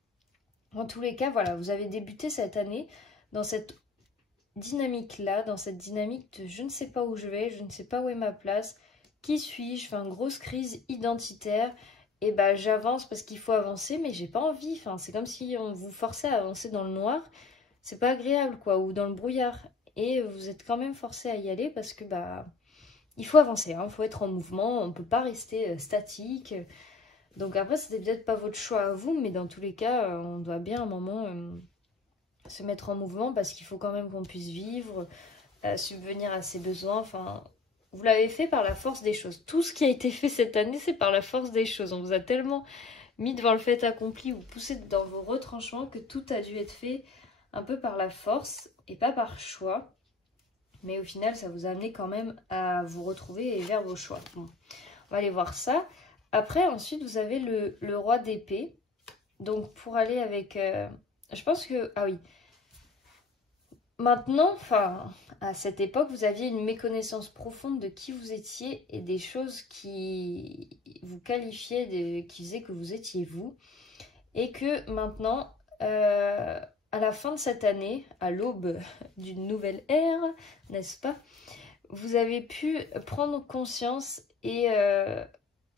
en tous les cas, voilà, vous avez débuté cette année dans cette dynamique-là, dans cette dynamique de je ne sais pas où je vais, je ne sais pas où est ma place, qui suis-je, enfin, grosse crise identitaire, et bah j'avance parce qu'il faut avancer, mais j'ai pas envie, enfin, c'est comme si on vous forçait à avancer dans le noir, c'est pas agréable quoi, ou dans le brouillard, et vous êtes quand même forcé à y aller parce que bah il faut avancer, hein, il faut être en mouvement, on peut pas rester statique. Donc après, c'était peut-être pas votre choix à vous, mais dans tous les cas, on doit bien à un moment se mettre en mouvement parce qu'il faut quand même qu'on puisse vivre, subvenir à ses besoins. Enfin, vous l'avez fait par la force des choses. Tout ce qui a été fait cette année, c'est par la force des choses. On vous a tellement mis devant le fait accompli ou poussé dans vos retranchements que tout a dû être fait un peu par la force et pas par choix. Mais au final, ça vous a amené quand même à vous retrouver et vers vos choix. Bon, on va aller voir ça. Après, ensuite, vous avez le roi d'épée. Donc, pour aller avec... je pense que... Ah oui. Maintenant, enfin, à cette époque, vous aviez une méconnaissance profonde de qui vous étiez et des choses qui vous qualifiaient, qui faisaient que vous étiez vous. Et que maintenant, à la fin de cette année, à l'aube d'une nouvelle ère, n'est-ce pas, vous avez pu prendre conscience et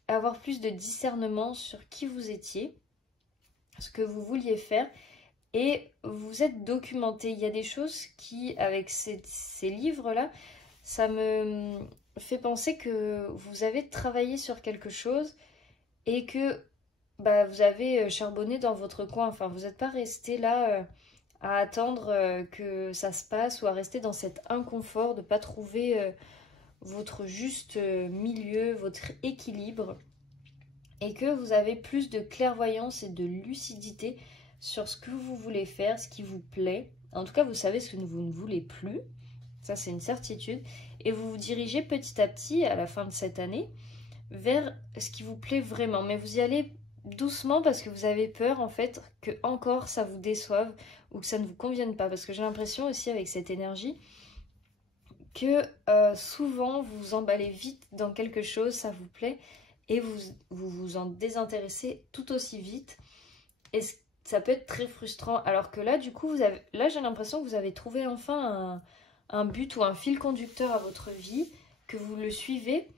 avoir plus de discernement sur qui vous étiez, ce que vous vouliez faire, et vous êtes documenté. Il y a des choses qui, avec ces livres-là, ça me fait penser que vous avez travaillé sur quelque chose et que vous avez charbonné dans votre coin. Enfin, vous n'êtes pas resté là à attendre que ça se passe ou à rester dans cet inconfort de ne pas trouver votre juste milieu, votre équilibre, et que vous avez plus de clairvoyance et de lucidité sur ce que vous voulez faire, ce qui vous plaît. En tout cas, vous savez ce que vous ne voulez plus. Ça, c'est une certitude. Et vous vous dirigez petit à petit, à la fin de cette année, vers ce qui vous plaît vraiment. Mais vous y allez doucement parce que vous avez peur, en fait, que encore ça vous déçoive ou que ça ne vous convienne pas. Parce que j'ai l'impression aussi, avec cette énergie, que souvent, vous vous emballez vite dans quelque chose, ça vous plaît, et vous en désintéressez tout aussi vite. Et ça peut être très frustrant. Alors que là, du coup, là, j'ai l'impression que vous avez trouvé enfin un but ou un fil conducteur à votre vie, que vous le suivez,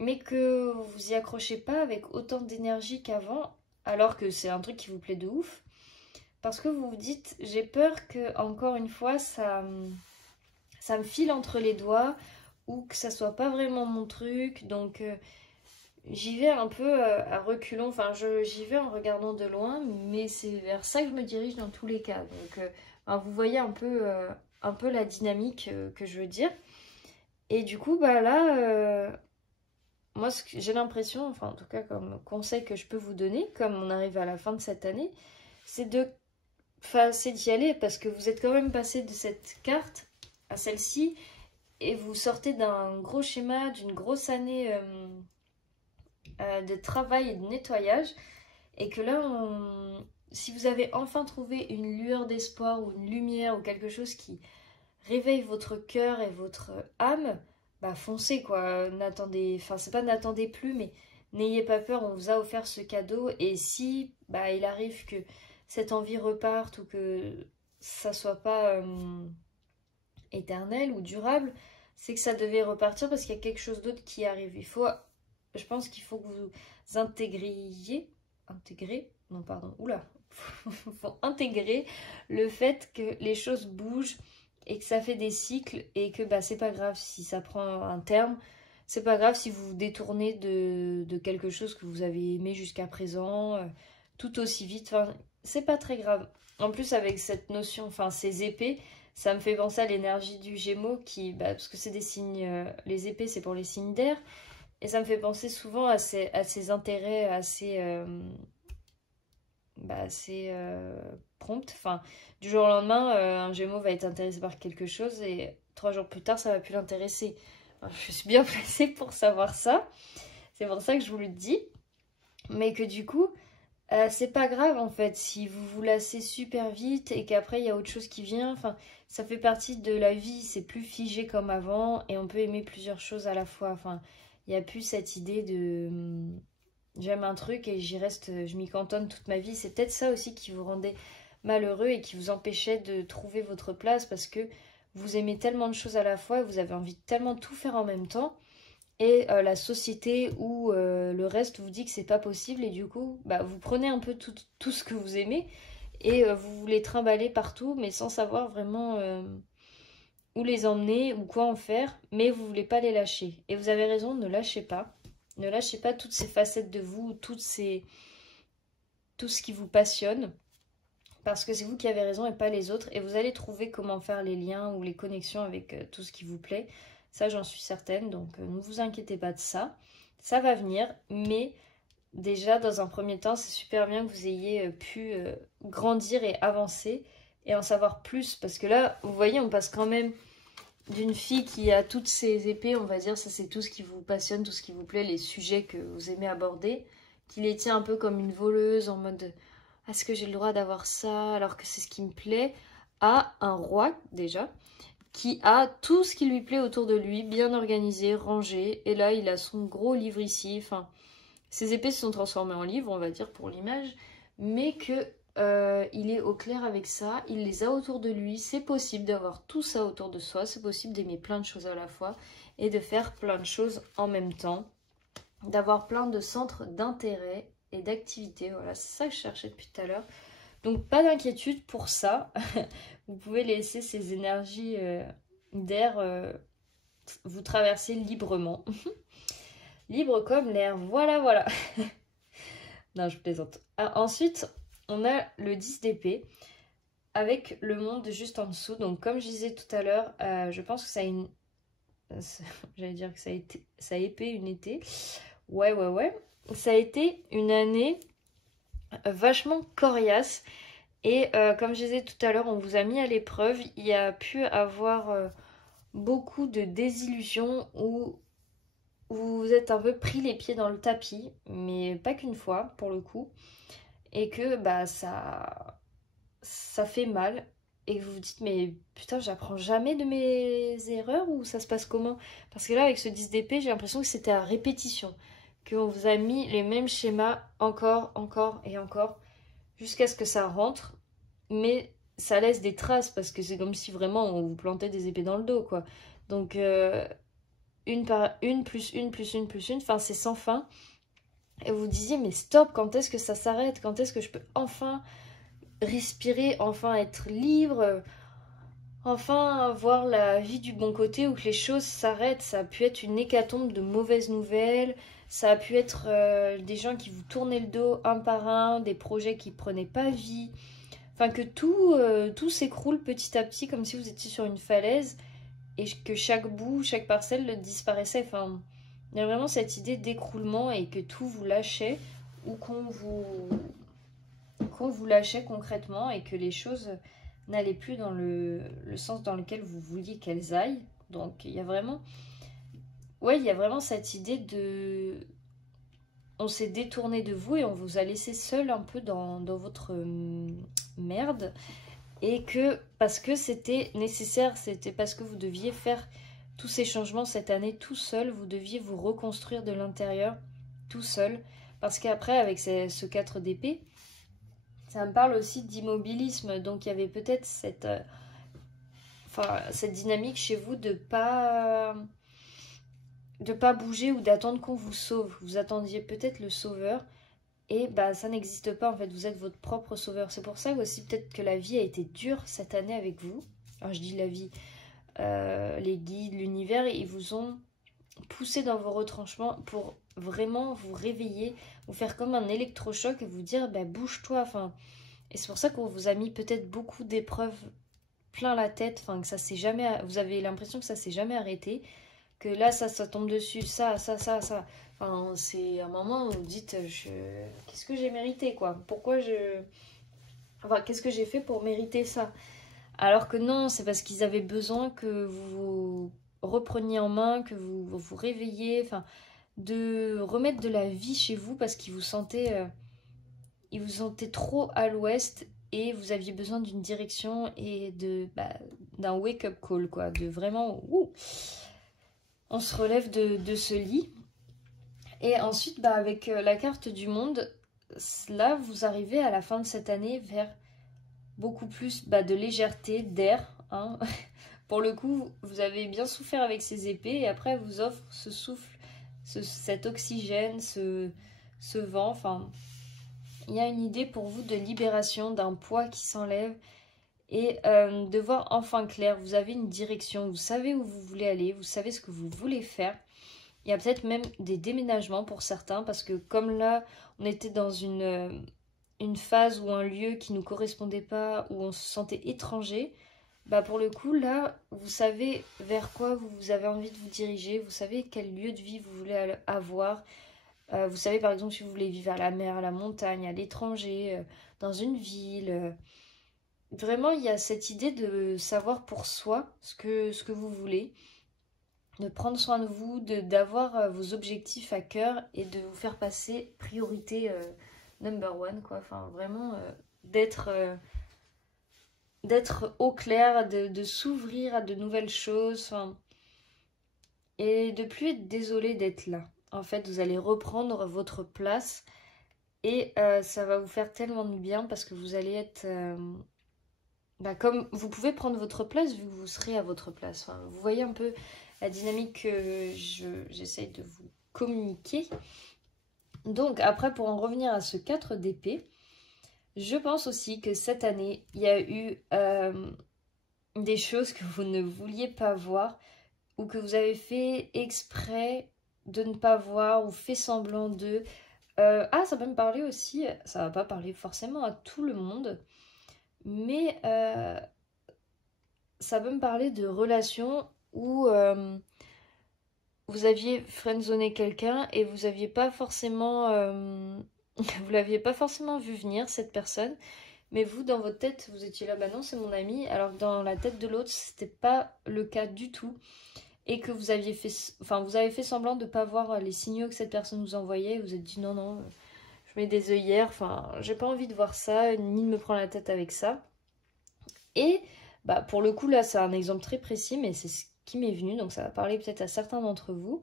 mais que vous y accrochez pas avec autant d'énergie qu'avant, alors que c'est un truc qui vous plaît de ouf. Parce que vous vous dites, j'ai peur que, encore une fois, ça me file entre les doigts, ou que ça soit pas vraiment mon truc, donc j'y vais un peu à reculons, enfin j'y vais en regardant de loin, mais c'est vers ça que je me dirige dans tous les cas. Donc vous voyez un peu la dynamique que je veux dire. Et du coup, là, moi j'ai l'impression, enfin en tout cas comme conseil que je peux vous donner, comme on arrive à la fin de cette année, c'est d'y aller, parce que vous êtes quand même passé de cette carte à celle-ci, et vous sortez d'un gros schéma, d'une grosse année de travail et de nettoyage, et que là, si vous avez enfin trouvé une lueur d'espoir ou une lumière ou quelque chose qui réveille votre cœur et votre âme, foncez quoi, c'est pas n'attendez plus, mais n'ayez pas peur, on vous a offert ce cadeau, et si il arrive que cette envie reparte ou que ça soit pas éternel ou durable, c'est que ça devait repartir parce qu'il y a quelque chose d'autre qui arrive. Je pense qu'il faut que vous faut intégrer le fait que les choses bougent et que ça fait des cycles, et que c'est pas grave si ça prend un terme, c'est pas grave si vous vous détournez de quelque chose que vous avez aimé jusqu'à présent, tout aussi vite, c'est pas très grave. En plus, avec cette notion, ces épées, ça me fait penser à l'énergie du Gémeaux, parce que c'est des signes, les épées c'est pour les signes d'air, et ça me fait penser souvent à ces intérêts assez prompts. Du jour au lendemain, un Gémeaux va être intéressé par quelque chose, et 3 jours plus tard, ça va plus l'intéresser. Je suis bien placée pour savoir ça, c'est pour ça que je vous le dis, mais que du coup, c'est pas grave en fait si vous vous lassez super vite et qu'après il y a autre chose qui vient. Ça fait partie de la vie, c'est plus figé comme avant, et on peut aimer plusieurs choses à la fois. Il n'y a plus cette idée de j'aime un truc et j'y reste, je m'y cantonne toute ma vie. C'est peut-être ça aussi qui vous rendait malheureux et qui vous empêchait de trouver votre place, parce que vous aimez tellement de choses à la fois et vous avez envie de tellement tout faire en même temps. Et la société ou le reste vous dit que c'est pas possible, et du coup vous prenez un peu tout ce que vous aimez et vous voulez trimballer partout, mais sans savoir vraiment où les emmener ou quoi en faire, mais vous voulez pas les lâcher. Et vous avez raison, ne lâchez pas toutes ces facettes de vous, tout ce qui vous passionne, parce que c'est vous qui avez raison et pas les autres, et vous allez trouver comment faire les liens ou les connexions avec tout ce qui vous plaît. Ça, j'en suis certaine, donc ne vous inquiétez pas de ça. Ça va venir, mais déjà, dans un premier temps, c'est super bien que vous ayez pu grandir et avancer et en savoir plus. Parce que là, vous voyez, on passe quand même d'une fille qui a toutes ses épées, on va dire, ça c'est tout ce qui vous passionne, tout ce qui vous plaît, les sujets que vous aimez aborder, qui les tient un peu comme une voleuse, en mode « est-ce que j'ai le droit d'avoir ça alors que c'est ce qui me plaît ?» à un roi, déjà, qui a tout ce qui lui plaît autour de lui, bien organisé, rangé. Et là, il a son gros livre ici. Ses épées se sont transformées en livres, on va dire, pour l'image. Mais que il est au clair avec ça. Il les a autour de lui. C'est possible d'avoir tout ça autour de soi. C'est possible d'aimer plein de choses à la fois et de faire plein de choses en même temps. d'avoir plein de centres d'intérêt et d'activité. Voilà, c'est ça que je cherchais depuis tout à l'heure. Donc pas d'inquiétude pour ça. Vous pouvez laisser ces énergies d'air vous traverser librement. Libre comme l'air, voilà, voilà. Non, je plaisante. Ah, ensuite, on a le 10 d'épée avec le monde juste en dessous. Donc comme je disais tout à l'heure, je pense que ça a une... J'allais dire que ça a épée une été. Ouais. Ça a été une année vachement coriace. Et comme je disais tout à l'heure, on vous a mis à l'épreuve. Il y a pu avoir beaucoup de désillusions où vous vous êtes un peu pris les pieds dans le tapis, mais pas qu'une fois pour le coup. Et que bah ça fait mal. Et que vous vous dites, mais putain, j'apprends jamais de mes erreurs ou ça se passe comment? Parce que là, avec ce 10 d'épée, j'ai l'impression que c'était à répétition. Qu'on vous a mis les mêmes schémas encore et encore, jusqu'à ce que ça rentre. Mais ça laisse des traces parce que c'est comme si vraiment on vous plantait des épées dans le dos, quoi. Donc, une par une, plus une, plus une, plus une, enfin, c'est sans fin. Et vous vous disiez, mais stop, quand est-ce que ça s'arrête? Quand est-ce que je peux enfin respirer, enfin être libre, enfin voir la vie du bon côté où que les choses s'arrêtent? Ça a pu être une hécatombe de mauvaises nouvelles, ça a pu être des gens qui vous tournaient le dos un par un, des projets qui prenaient pas vie, enfin que tout s'écroule petit à petit comme si vous étiez sur une falaise et que chaque bout, chaque parcelle disparaissait. Enfin, il y a vraiment cette idée d'écroulement et que tout vous lâchait ou qu'on vous lâchait concrètement et que les choses n'allaient plus dans le sens dans lequel vous vouliez qu'elles aillent. Donc il y a vraiment... Ouais, il y a vraiment cette idée de... On s'est détourné de vous et on vous a laissé seul un peu dans votre merde. Et que parce que c'était nécessaire, c'était parce que vous deviez faire tous ces changements cette année tout seul, vous deviez vous reconstruire de l'intérieur tout seul. Parce qu'après, avec ce 4 d'épée, ça me parle aussi d'immobilisme. Donc il y avait peut-être cette dynamique chez vous de pas bouger ou d'attendre qu'on vous sauve. Vous attendiez peut-être le sauveur. Et bah ça n'existe pas en fait, vous êtes votre propre sauveur. C'est pour ça aussi peut-être que la vie a été dure cette année avec vous. Alors je dis la vie, les guides, l'univers, ils vous ont poussé dans vos retranchements pour vraiment vous réveiller, vous faire comme un électrochoc et vous dire bah bouge-toi. Enfin, et c'est pour ça qu'on vous a mis peut-être beaucoup d'épreuves plein la tête, enfin que ça s'est jamais, vous avez l'impression que ça s'est jamais arrêté, que là ça tombe dessus, ça. Enfin, c'est un moment où vous dites, qu'est-ce que j'ai mérité, quoi? Pourquoi Enfin, qu'est-ce que j'ai fait pour mériter ça? Alors que non, c'est parce qu'ils avaient besoin que vous vous repreniez en main, que vous vous réveilliez, enfin, de remettre de la vie chez vous parce ils vous sentaient trop à l'ouest et vous aviez besoin d'une direction et d'un wake-up call, quoi. De vraiment, on se relève de ce lit. Et ensuite, avec la carte du monde, là, vous arrivez à la fin de cette année vers beaucoup plus de légèreté, d'air. Hein. Pour le coup, vous avez bien souffert avec ces épées et après, elle vous offre ce souffle, cet oxygène, ce vent. Enfin, il y a une idée pour vous de libération, d'un poids qui s'enlève et de voir enfin clair. Vous avez une direction, vous savez où vous voulez aller, vous savez ce que vous voulez faire. Il y a peut-être même des déménagements pour certains parce que comme là, on était dans une phase ou un lieu qui ne nous correspondait pas, où on se sentait étranger, pour le coup, là, vous savez vers quoi vous avez envie de vous diriger, vous savez quel lieu de vie vous voulez avoir. Vous savez par exemple si vous voulez vivre à la mer, à la montagne, à l'étranger, dans une ville. Vraiment, il y a cette idée de savoir pour soi ce que vous voulez. De prendre soin de vous, d'avoir vos objectifs à cœur et de vous faire passer priorité number one, quoi. Enfin, vraiment d'être au clair, de s'ouvrir à de nouvelles choses, enfin, et de plus être désolé d'être là. En fait, vous allez reprendre votre place et ça va vous faire tellement de bien parce que vous allez être... comme vous pouvez prendre votre place vu que vous serez à votre place. Enfin, vous voyez un peu la dynamique que j'essaye de vous communiquer. Donc après, pour en revenir à ce 4 d'épée, je pense aussi que cette année, il y a eu des choses que vous ne vouliez pas voir ou que vous avez fait exprès de ne pas voir ou fait semblant de... ça peut me parler aussi, ça va pas parler forcément à tout le monde, mais ça peut me parler de relations où vous aviez friendzoné quelqu'un et vous aviez pas forcément... vous l'aviez pas forcément vu venir, cette personne, mais vous, dans votre tête, vous étiez là, bah non, c'est mon ami, alors que dans la tête de l'autre, c'était pas le cas du tout. Et que vous aviez fait, vous avez fait semblant de ne pas voir les signaux que cette personne vous envoyait. Vous êtes dit non, non, je mets des œillères, j'ai pas envie de voir ça, ni de me prendre la tête avec ça. Et bah, pour le coup, là, c'est un exemple très précis, mais c'est ce qui m'est venu, donc ça va parler peut-être à certains d'entre vous.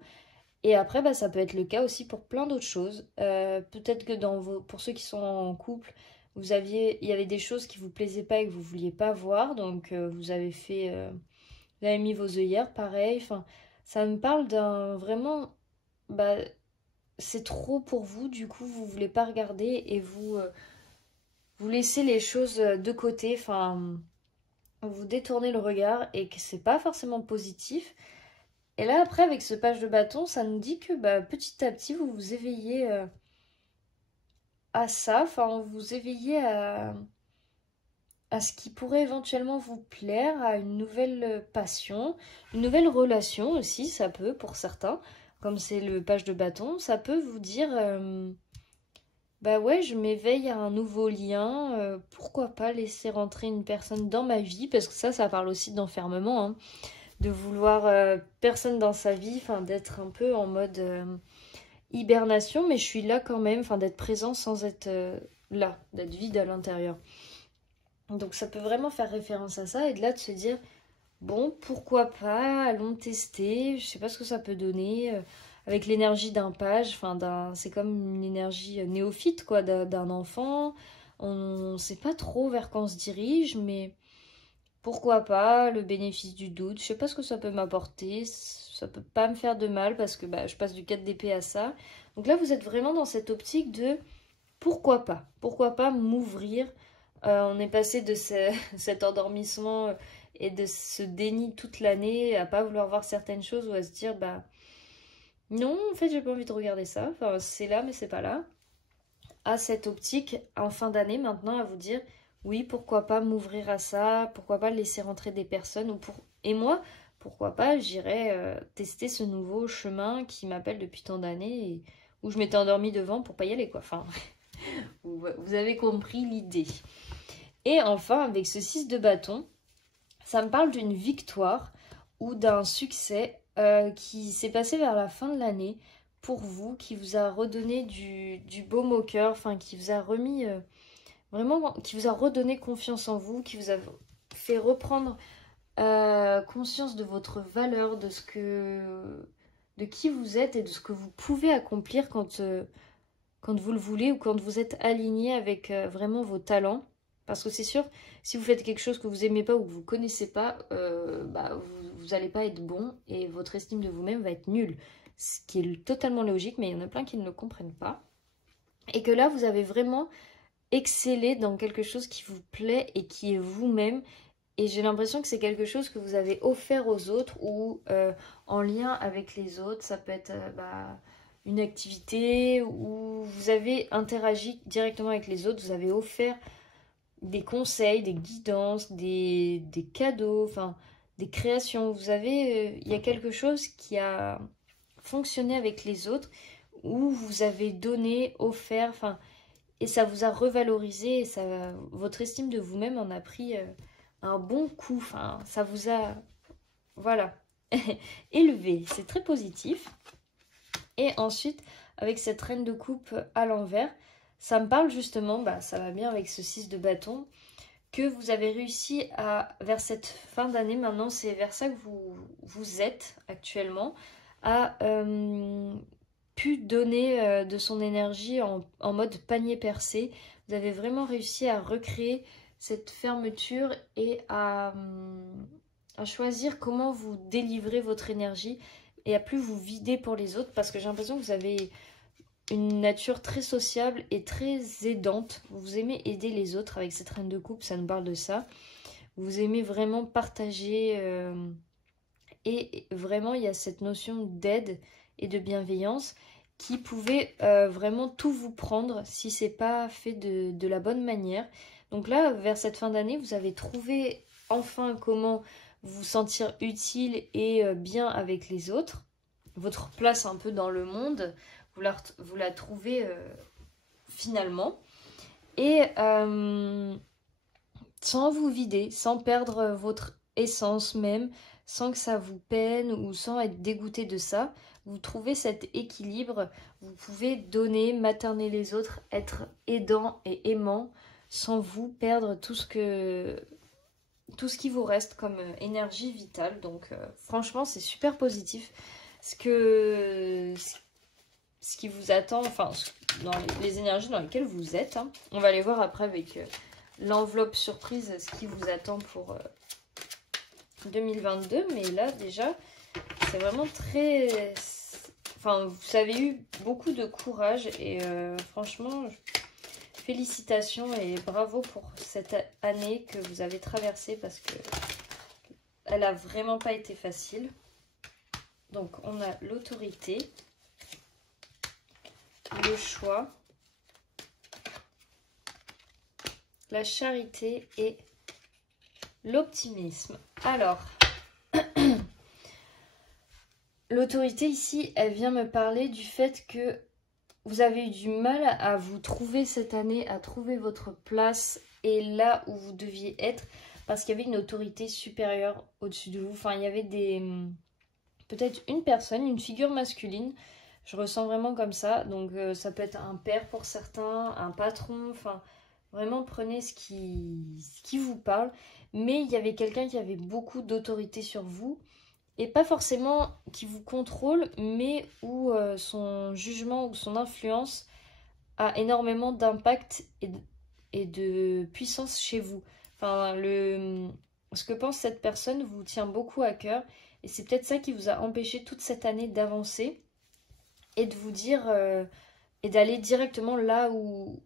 Et après, bah, ça peut être le cas aussi pour plein d'autres choses. Peut-être que pour ceux qui sont en couple, il y avait des choses qui vous plaisaient pas et que vous vouliez pas voir, donc vous avez mis vos œillères, pareil. Ça me parle d'un vraiment... Bah, c'est trop pour vous, du coup, vous voulez pas regarder et vous laissez les choses de côté. Vous détournez le regard et que c'est pas forcément positif. Et là, après, avec ce page de bâton, ça nous dit que bah, petit à petit, vous vous éveillez à ça. Vous éveillez à ce qui pourrait éventuellement vous plaire, à une nouvelle passion, une nouvelle relation aussi, ça peut pour certains, comme c'est le page de bâton, ça peut vous dire bah ouais, je m'éveille à un nouveau lien, pourquoi pas laisser rentrer une personne dans ma vie, parce que ça parle aussi d'enfermement, hein, de vouloir personne dans sa vie, d'être un peu en mode hibernation, mais je suis là quand même, d'être présent sans être là, d'être vide à l'intérieur. Donc ça peut vraiment faire référence à ça et de là de se dire bon, pourquoi pas, allons tester, je sais pas ce que ça peut donner avec l'énergie d'un page, c'est comme une énergie néophyte quoi, d'un enfant. On sait pas trop vers quoi on se dirige, mais pourquoi pas, le bénéfice du doute, je sais pas ce que ça peut m'apporter, ça peut pas me faire de mal parce que bah, je passe du 4 d'épée à ça. Donc là vous êtes vraiment dans cette optique de pourquoi pas m'ouvrir. On est passé de cet endormissement et de ce déni toute l'année à pas vouloir voir certaines choses ou à se dire bah non, en fait j'ai pas envie de regarder ça, c'est là mais c'est pas là, à cette optique en fin d'année maintenant à vous dire oui, pourquoi pas m'ouvrir à ça, pourquoi pas laisser rentrer des personnes et moi pourquoi pas j'irai tester ce nouveau chemin qui m'appelle depuis tant d'années et où je m'étais endormie devant pour pas y aller quoi, vous avez compris l'idée. Et enfin, avec ce 6 de bâton, ça me parle d'une victoire ou d'un succès qui s'est passé vers la fin de l'année pour vous, qui vous a redonné du baume au cœur, qui vous a remis vraiment, qui vous a redonné confiance en vous, qui vous a fait reprendre conscience de votre valeur, de qui vous êtes et de ce que vous pouvez accomplir quand vous le voulez ou quand vous êtes aligné avec vraiment vos talents. Parce que c'est sûr, si vous faites quelque chose que vous aimez pas ou que vous connaissez pas, vous n'allez pas être bon et votre estime de vous-même va être nulle. Ce qui est totalement logique, mais il y en a plein qui ne le comprennent pas. Et que là, vous avez vraiment excellé dans quelque chose qui vous plaît et qui est vous-même. Et j'ai l'impression que c'est quelque chose que vous avez offert aux autres ou en lien avec les autres. Ça peut être une activité où vous avez interagi directement avec les autres, vous avez offert des conseils, des guidances, des cadeaux, des créations. Il y a quelque chose qui a fonctionné avec les autres où vous avez donné, offert, et ça vous a revalorisé et votre estime de vous-même en a pris un bon coup. Ça vous a, voilà, élevé. C'est très positif. Et ensuite, avec cette reine de coupe à l'envers, ça me parle justement, ça va bien avec ce 6 de bâton, que vous avez réussi vers cette fin d'année, maintenant c'est vers ça que vous êtes actuellement, à pu donner de son énergie en mode panier percé. Vous avez vraiment réussi à recréer cette fermeture et à choisir comment vous délivrez votre énergie. et à plus vous vider pour les autres, parce que j'ai l'impression que vous avez une nature très sociable et très aidante. Vous aimez aider les autres avec cette reine de coupe, ça nous parle de ça. Vous aimez vraiment partager et vraiment il y a cette notion d'aide et de bienveillance qui pouvait vraiment tout vous prendre si c'est pas fait de la bonne manière. Donc là, vers cette fin d'année, vous avez trouvé enfin comment vous sentir utile et bien avec les autres. Votre place un peu dans le monde, vous la trouvez finalement. Et sans vous vider, sans perdre votre essence même, sans que ça vous peine ou sans être dégoûté de ça, vous trouvez cet équilibre, vous pouvez donner, materner les autres, être aidant et aimant, sans vous perdre tout ce qui vous reste comme énergie vitale. Donc franchement, c'est super positif. Ce qui vous attend, enfin, dans les énergies dans lesquelles vous êtes. Hein. On va aller voir après avec l'enveloppe surprise ce qui vous attend pour 2022. Mais là, déjà, c'est vraiment très... Enfin, vous avez eu beaucoup de courage et franchement, félicitations et bravo pour cette année que vous avez traversée parce que elle a vraiment pas été facile. Donc, on a l'autorité, le choix, la charité et l'optimisme. Alors, l'autorité ici, elle vient me parler du fait que vous avez eu du mal à vous trouver cette année, à trouver votre place et là où vous deviez être, parce qu'il y avait une autorité supérieure au-dessus de vous. Enfin, il y avait peut-être une personne, une figure masculine. Je ressens vraiment comme ça. Donc, ça peut être un père pour certains, un patron. Enfin, vraiment, prenez ce qui vous parle. Mais il y avait quelqu'un qui avait beaucoup d'autorité sur vous. Et pas forcément qui vous contrôle, mais où son jugement ou son influence a énormément d'impact et de puissance chez vous. Enfin, ce que pense cette personne vous tient beaucoup à cœur. Et c'est peut-être ça qui vous a empêché toute cette année d'avancer et de vous dire et d'aller directement là où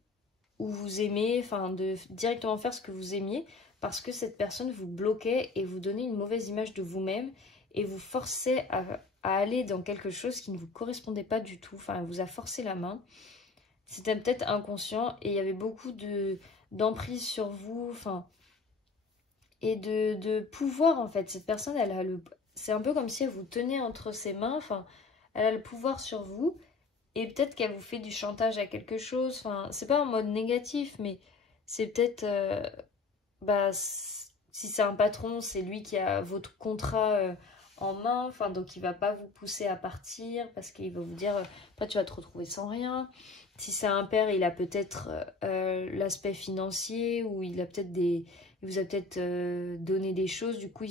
vous aimez, enfin de directement faire ce que vous aimiez parce que cette personne vous bloquait et vous donnait une mauvaise image de vous-même et vous forçait à aller dans quelque chose qui ne vous correspondait pas du tout, enfin elle vous a forcé la main. C'était peut-être inconscient et il y avait beaucoup d'emprise sur vous, enfin et de pouvoir en fait. Cette personne, c'est un peu comme si elle vous tenait entre ses mains, enfin elle a le pouvoir sur vous. Et peut-être qu'elle vous fait du chantage à quelque chose. Enfin, c'est pas en mode négatif, mais c'est peut-être... si c'est un patron, c'est lui qui a votre contrat en main. Enfin, donc il va pas vous pousser à partir parce qu'il va vous dire après tu vas te retrouver sans rien. Si c'est un père, il a peut-être l'aspect financier ou il vous a peut-être donné des choses. Du coup,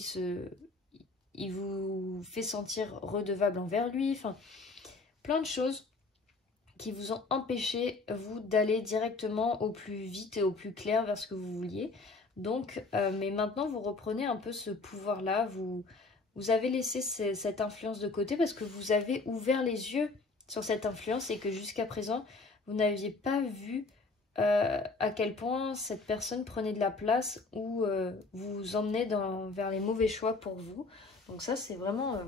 il vous fait sentir redevable envers lui. Enfin, plein de choses qui vous ont empêché, vous, d'aller directement au plus vite et au plus clair vers ce que vous vouliez. Donc, mais maintenant, vous reprenez un peu ce pouvoir-là. Vous avez laissé cette influence de côté parce que vous avez ouvert les yeux sur cette influence et que jusqu'à présent, vous n'aviez pas vu à quel point cette personne prenait de la place ou vous emmenait vers les mauvais choix pour vous. Donc ça, c'est vraiment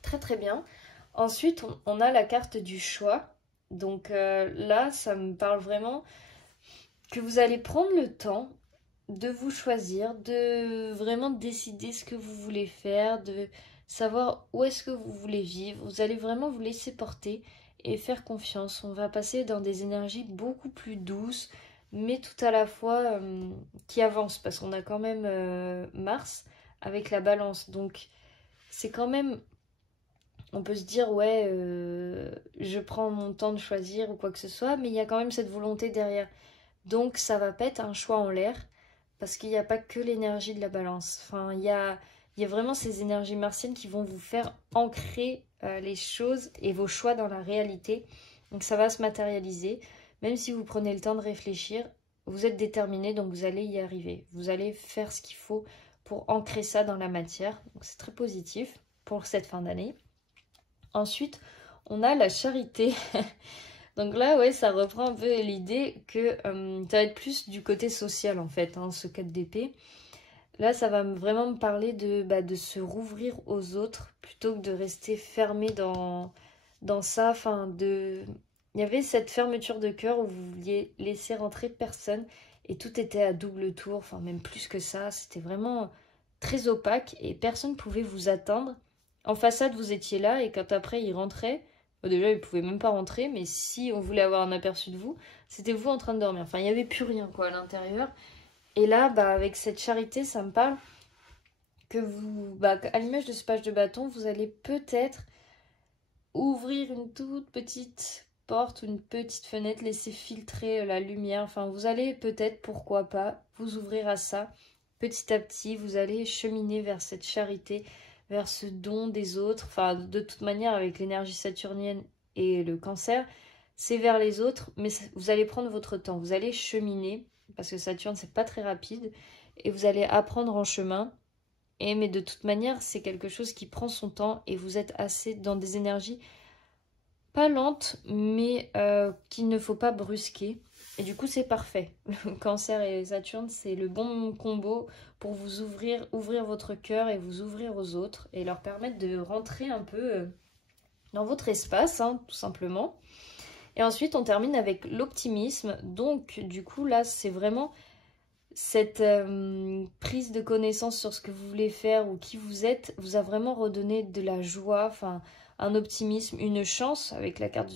très très bien. Ensuite, on a la carte du choix. Donc là, ça me parle vraiment que vous allez prendre le temps de vous choisir, de vraiment décider ce que vous voulez faire, de savoir où est-ce que vous voulez vivre. Vous allez vraiment vous laisser porter et faire confiance. On va passer dans des énergies beaucoup plus douces, mais tout à la fois qui avancent, parce qu'on a quand même Mars avec la balance. Donc c'est quand même... On peut se dire, ouais, je prends mon temps de choisir ou quoi que ce soit, mais il y a quand même cette volonté derrière. Donc, ça va pas être un choix en l'air, parce qu'il n'y a pas que l'énergie de la balance. Enfin, il y a vraiment ces énergies martiennes qui vont vous faire ancrer les choses et vos choix dans la réalité. Donc, ça va se matérialiser. Même si vous prenez le temps de réfléchir, vous êtes déterminé, donc vous allez y arriver. Vous allez faire ce qu'il faut pour ancrer ça dans la matière. Donc, c'est très positif pour cette fin d'année. Ensuite, on a la charité. Donc là, ouais, ça reprend un peu l'idée que ça va être plus du côté social en fait, hein, ce 4 d'épée. Là, ça va vraiment me parler de se rouvrir aux autres plutôt que de rester fermé dans ça. Enfin, il y avait cette fermeture de cœur où vous vouliez laisser rentrer personne et tout était à double tour, enfin même plus que ça. C'était vraiment très opaque et personne ne pouvait vous atteindre. En façade, vous étiez là et quand après il rentrait, déjà il ne pouvait même pas rentrer, mais si on voulait avoir un aperçu de vous, c'était vous en train de dormir. Enfin, il n'y avait plus rien quoi à l'intérieur. Et là, avec cette charité, ça me parle que vous, à l'image de ce page de bâton, vous allez peut-être ouvrir une toute petite porte ou une petite fenêtre, laisser filtrer la lumière. Enfin, vous allez peut-être, pourquoi pas, vous ouvrir à ça. Petit à petit, vous allez cheminer vers cette charité, vers ce don des autres. Enfin, de toute manière, avec l'énergie saturnienne et le cancer, c'est vers les autres, mais vous allez prendre votre temps. Vous allez cheminer, parce que Saturne, c'est pas très rapide, et vous allez apprendre en chemin. Mais de toute manière, c'est quelque chose qui prend son temps, et vous êtes assez dans des énergies pas lentes, mais qu'il ne faut pas brusquer. Et du coup, c'est parfait. Le cancer et Saturne, c'est le bon combo pour vous ouvrir votre cœur et vous ouvrir aux autres, et leur permettre de rentrer un peu dans votre espace, hein, tout simplement. Et ensuite, on termine avec l'optimisme. Donc, du coup, là, c'est vraiment cette prise de connaissance sur ce que vous voulez faire ou qui vous êtes, vous a vraiment redonné de la joie, enfin, un optimisme, une chance avec la carte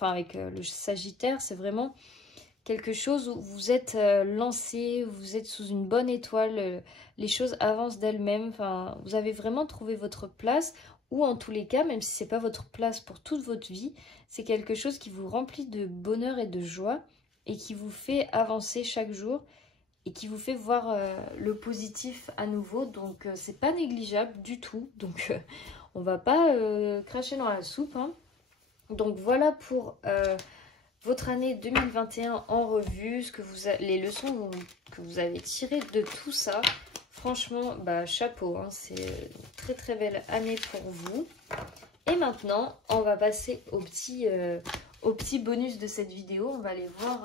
avec le Sagittaire. C'est vraiment quelque chose où vous êtes lancé, vous êtes sous une bonne étoile, les choses avancent d'elles-mêmes. Enfin, vous avez vraiment trouvé votre place. Ou en tous les cas, même si c'est pas votre place pour toute votre vie, c'est quelque chose qui vous remplit de bonheur et de joie et qui vous fait avancer chaque jour et qui vous fait voir le positif à nouveau. Donc c'est pas négligeable du tout. Donc on va pas cracher dans la soupe, hein. Donc voilà pour votre année 2021 en revue, les leçons que vous avez tirées de tout ça. Franchement, chapeau, hein, c'est une très très belle année pour vous. Et maintenant, on va passer au petit bonus de cette vidéo. On va aller voir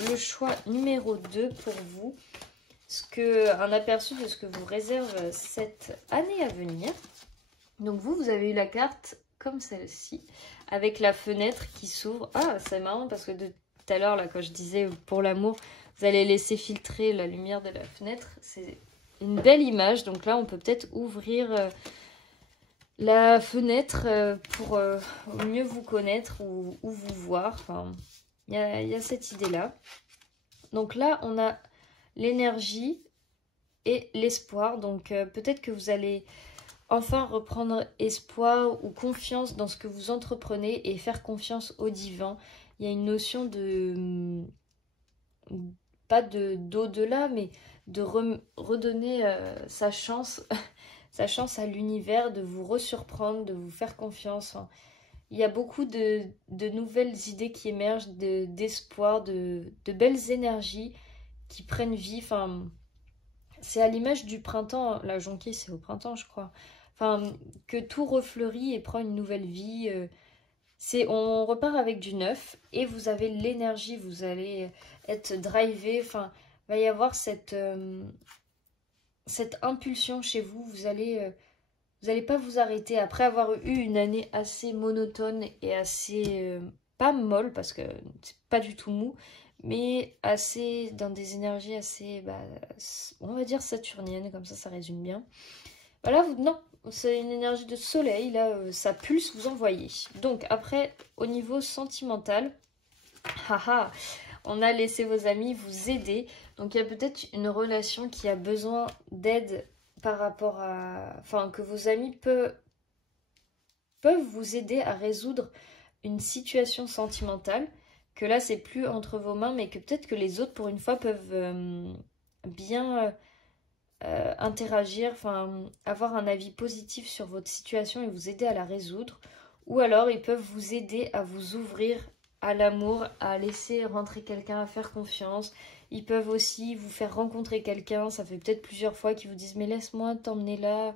le choix numéro 2 pour vous. Un aperçu de ce que vous réserve cette année à venir. Donc vous avez eu la carte comme celle-ci, avec la fenêtre qui s'ouvre. Ah, c'est marrant parce que de tout à l'heure, là, quand je disais pour l'amour, vous allez laisser filtrer la lumière de la fenêtre. C'est une belle image. Donc là, on peut peut-être ouvrir la fenêtre pour mieux vous connaître ou vous voir. Enfin, il y a cette idée-là. Donc là, on a l'énergie et l'espoir. Donc peut-être que vous allez enfin reprendre espoir ou confiance dans ce que vous entreprenez et faire confiance au divin. Il y a une notion pas d'au-delà, mais de redonner sa chance à l'univers, de vous resurprendre, de vous faire confiance. Enfin, il y a beaucoup de nouvelles idées qui émergent, d'espoir, de belles énergies qui prennent vie. Enfin, c'est à l'image du printemps. La jonquille, c'est au printemps, je crois. Enfin, que tout refleurit et prend une nouvelle vie. On repart avec du neuf et vous avez l'énergie, vous allez être drivé. Enfin, il va y avoir cette impulsion chez vous. Vous allez pas vous arrêter après avoir eu une année assez monotone et assez pas molle parce que c'est pas du tout mou, mais assez dans des énergies assez, on va dire saturniennes, comme ça résume bien. Voilà, non, c'est une énergie de soleil, là, ça pulse, vous envoyez. Donc après, au niveau sentimental, on a laissé vos amis vous aider. Donc il y a peut-être une relation qui a besoin d'aide par rapport à... Enfin, que vos amis peuvent vous aider à résoudre une situation sentimentale. Que là, c'est plus entre vos mains, mais que peut-être que les autres, pour une fois, peuvent bien... interagir, enfin avoir un avis positif sur votre situation et vous aider à la résoudre, ou alors ils peuvent vous aider à vous ouvrir à l'amour, à laisser rentrer quelqu'un, à faire confiance. Ils peuvent aussi vous faire rencontrer quelqu'un, ça fait peut-être plusieurs fois qu'ils vous disent mais laisse-moi t'emmener là,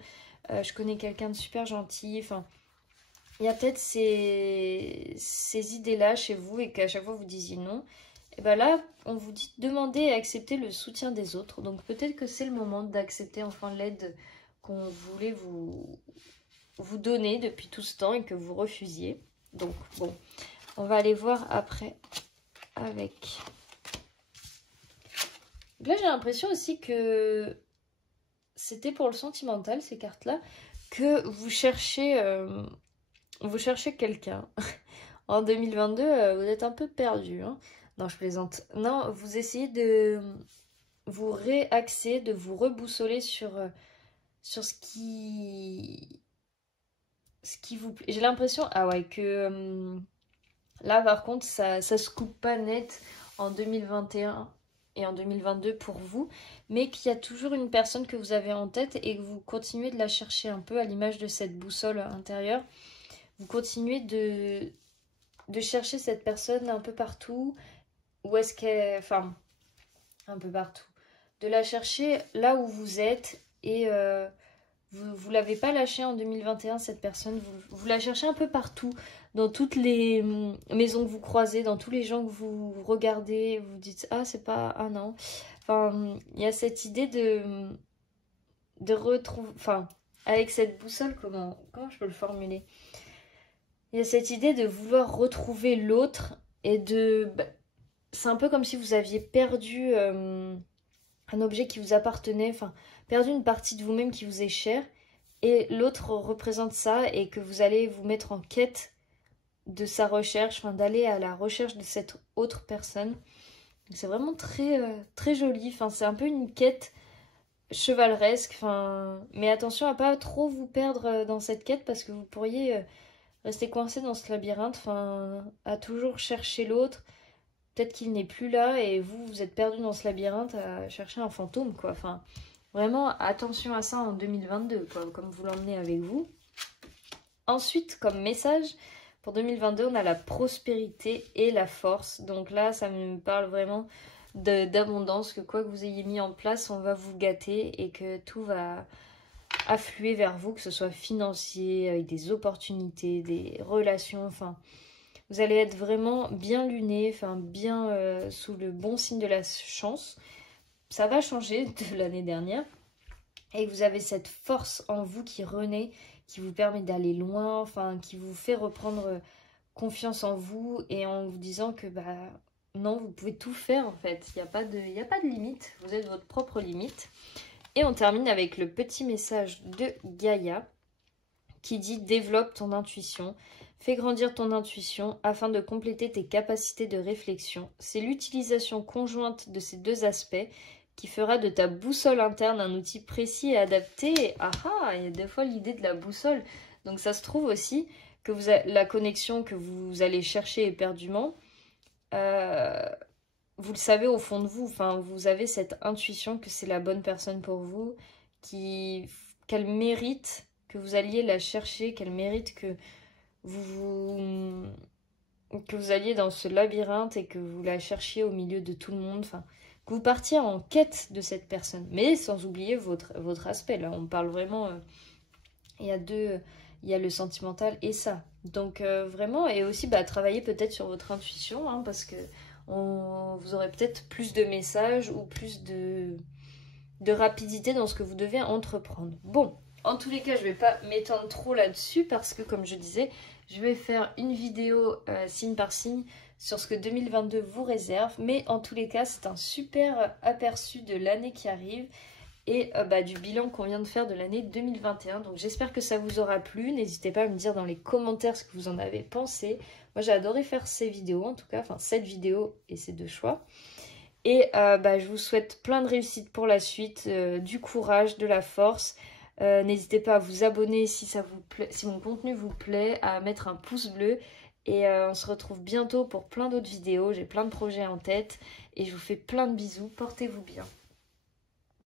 je connais quelqu'un de super gentil. Enfin, il y a peut-être ces idées-là chez vous et qu'à chaque fois vous disiez non. Et bien là, on vous dit demander et accepter le soutien des autres. Donc peut-être que c'est le moment d'accepter enfin l'aide qu'on voulait vous donner depuis tout ce temps et que vous refusiez. Donc bon, on va aller voir après avec... Là j'ai l'impression aussi que c'était pour le sentimental ces cartes-là, que vous cherchez quelqu'un. En 2022, vous êtes un peu perdu. Hein. Non, je plaisante. Non, vous essayez de vous réaxer, de vous reboussoler sur ce qui vous plaît. J'ai l'impression, ah ouais, que là par contre, ça se coupe pas net en 2021 et en 2022 pour vous, mais qu'il y a toujours une personne que vous avez en tête et que vous continuez de la chercher un peu à l'image de cette boussole intérieure. Vous continuez de chercher cette personne un peu partout. Où est-ce qu'elle... Enfin, un peu partout. De la chercher là où vous êtes et vous l'avez pas lâchée en 2021, cette personne. Vous la cherchez un peu partout. Dans toutes les maisons que vous croisez, dans tous les gens que vous regardez. Vous dites, ah, c'est pas... Ah non. Enfin, il y a cette idée de retrouver... Enfin, avec cette boussole, comment je peux le formuler? Il y a cette idée de vouloir retrouver l'autre et de... c'est un peu comme si vous aviez perdu un objet qui vous appartenait, enfin, perdu une partie de vous-même qui vous est chère, et l'autre représente ça, et que vous allez vous mettre en quête de sa recherche, enfin, d'aller à la recherche de cette autre personne. C'est vraiment très, très joli, enfin, c'est un peu une quête chevaleresque, enfin, mais attention à pas trop vous perdre dans cette quête, parce que vous pourriez rester coincé dans ce labyrinthe, enfin, à toujours chercher l'autre. Peut-être qu'il n'est plus là et vous êtes perdu dans ce labyrinthe à chercher un fantôme, quoi. Enfin, vraiment, attention à ça en 2022, quoi, comme vous l'emmenez avec vous. Ensuite, comme message, pour 2022, on a la prospérité et la force. Donc là, ça me parle vraiment d'abondance, que quoi que vous ayez mis en place, on va vous gâter et que tout va affluer vers vous, que ce soit financier, avec des opportunités, des relations, enfin... Vous allez être vraiment bien luné, enfin bien sous le bon signe de la chance. Ça va changer de l'année dernière. Et vous avez cette force en vous qui renaît, qui vous permet d'aller loin, enfin qui vous fait reprendre confiance en vous et en vous disant que bah non, vous pouvez tout faire en fait. Il n'y a pas de limite, vous êtes votre propre limite. Et on termine avec le petit message de Gaïa qui dit « Développe ton intuition ». Fais grandir ton intuition afin de compléter tes capacités de réflexion. C'est l'utilisation conjointe de ces deux aspects qui fera de ta boussole interne un outil précis et adapté. Ah ah, il y a des fois l'idée de la boussole. Donc ça se trouve aussi que la connexion que vous allez chercher éperdument, vous le savez au fond de vous. Enfin, vous avez cette intuition que c'est la bonne personne pour vous, qu'elle mérite que vous alliez la chercher, qu'elle mérite que vous alliez dans ce labyrinthe et que vous la cherchiez au milieu de tout le monde, enfin, que vous partiez en quête de cette personne, mais sans oublier votre aspect. Là, on parle vraiment, il y a le sentimental et ça. Donc vraiment, et aussi travailler peut-être sur votre intuition, hein, parce que vous aurez peut-être plus de messages ou plus de rapidité dans ce que vous devez entreprendre. Bon. En tous les cas, je ne vais pas m'étendre trop là-dessus parce que, comme je disais, je vais faire une vidéo signe par signe sur ce que 2022 vous réserve. Mais en tous les cas, c'est un super aperçu de l'année qui arrive et du bilan qu'on vient de faire de l'année 2021. Donc j'espère que ça vous aura plu. N'hésitez pas à me dire dans les commentaires ce que vous en avez pensé. Moi, j'ai adoré faire ces vidéos, en tout cas, enfin cette vidéo et ces deux choix. Et je vous souhaite plein de réussite pour la suite, du courage, de la force. N'hésitez pas à vous abonner si ça vous plaît, si mon contenu vous plaît, à mettre un pouce bleu et on se retrouve bientôt pour plein d'autres vidéos. J'ai plein de projets en tête et je vous fais plein de bisous. Portez-vous bien.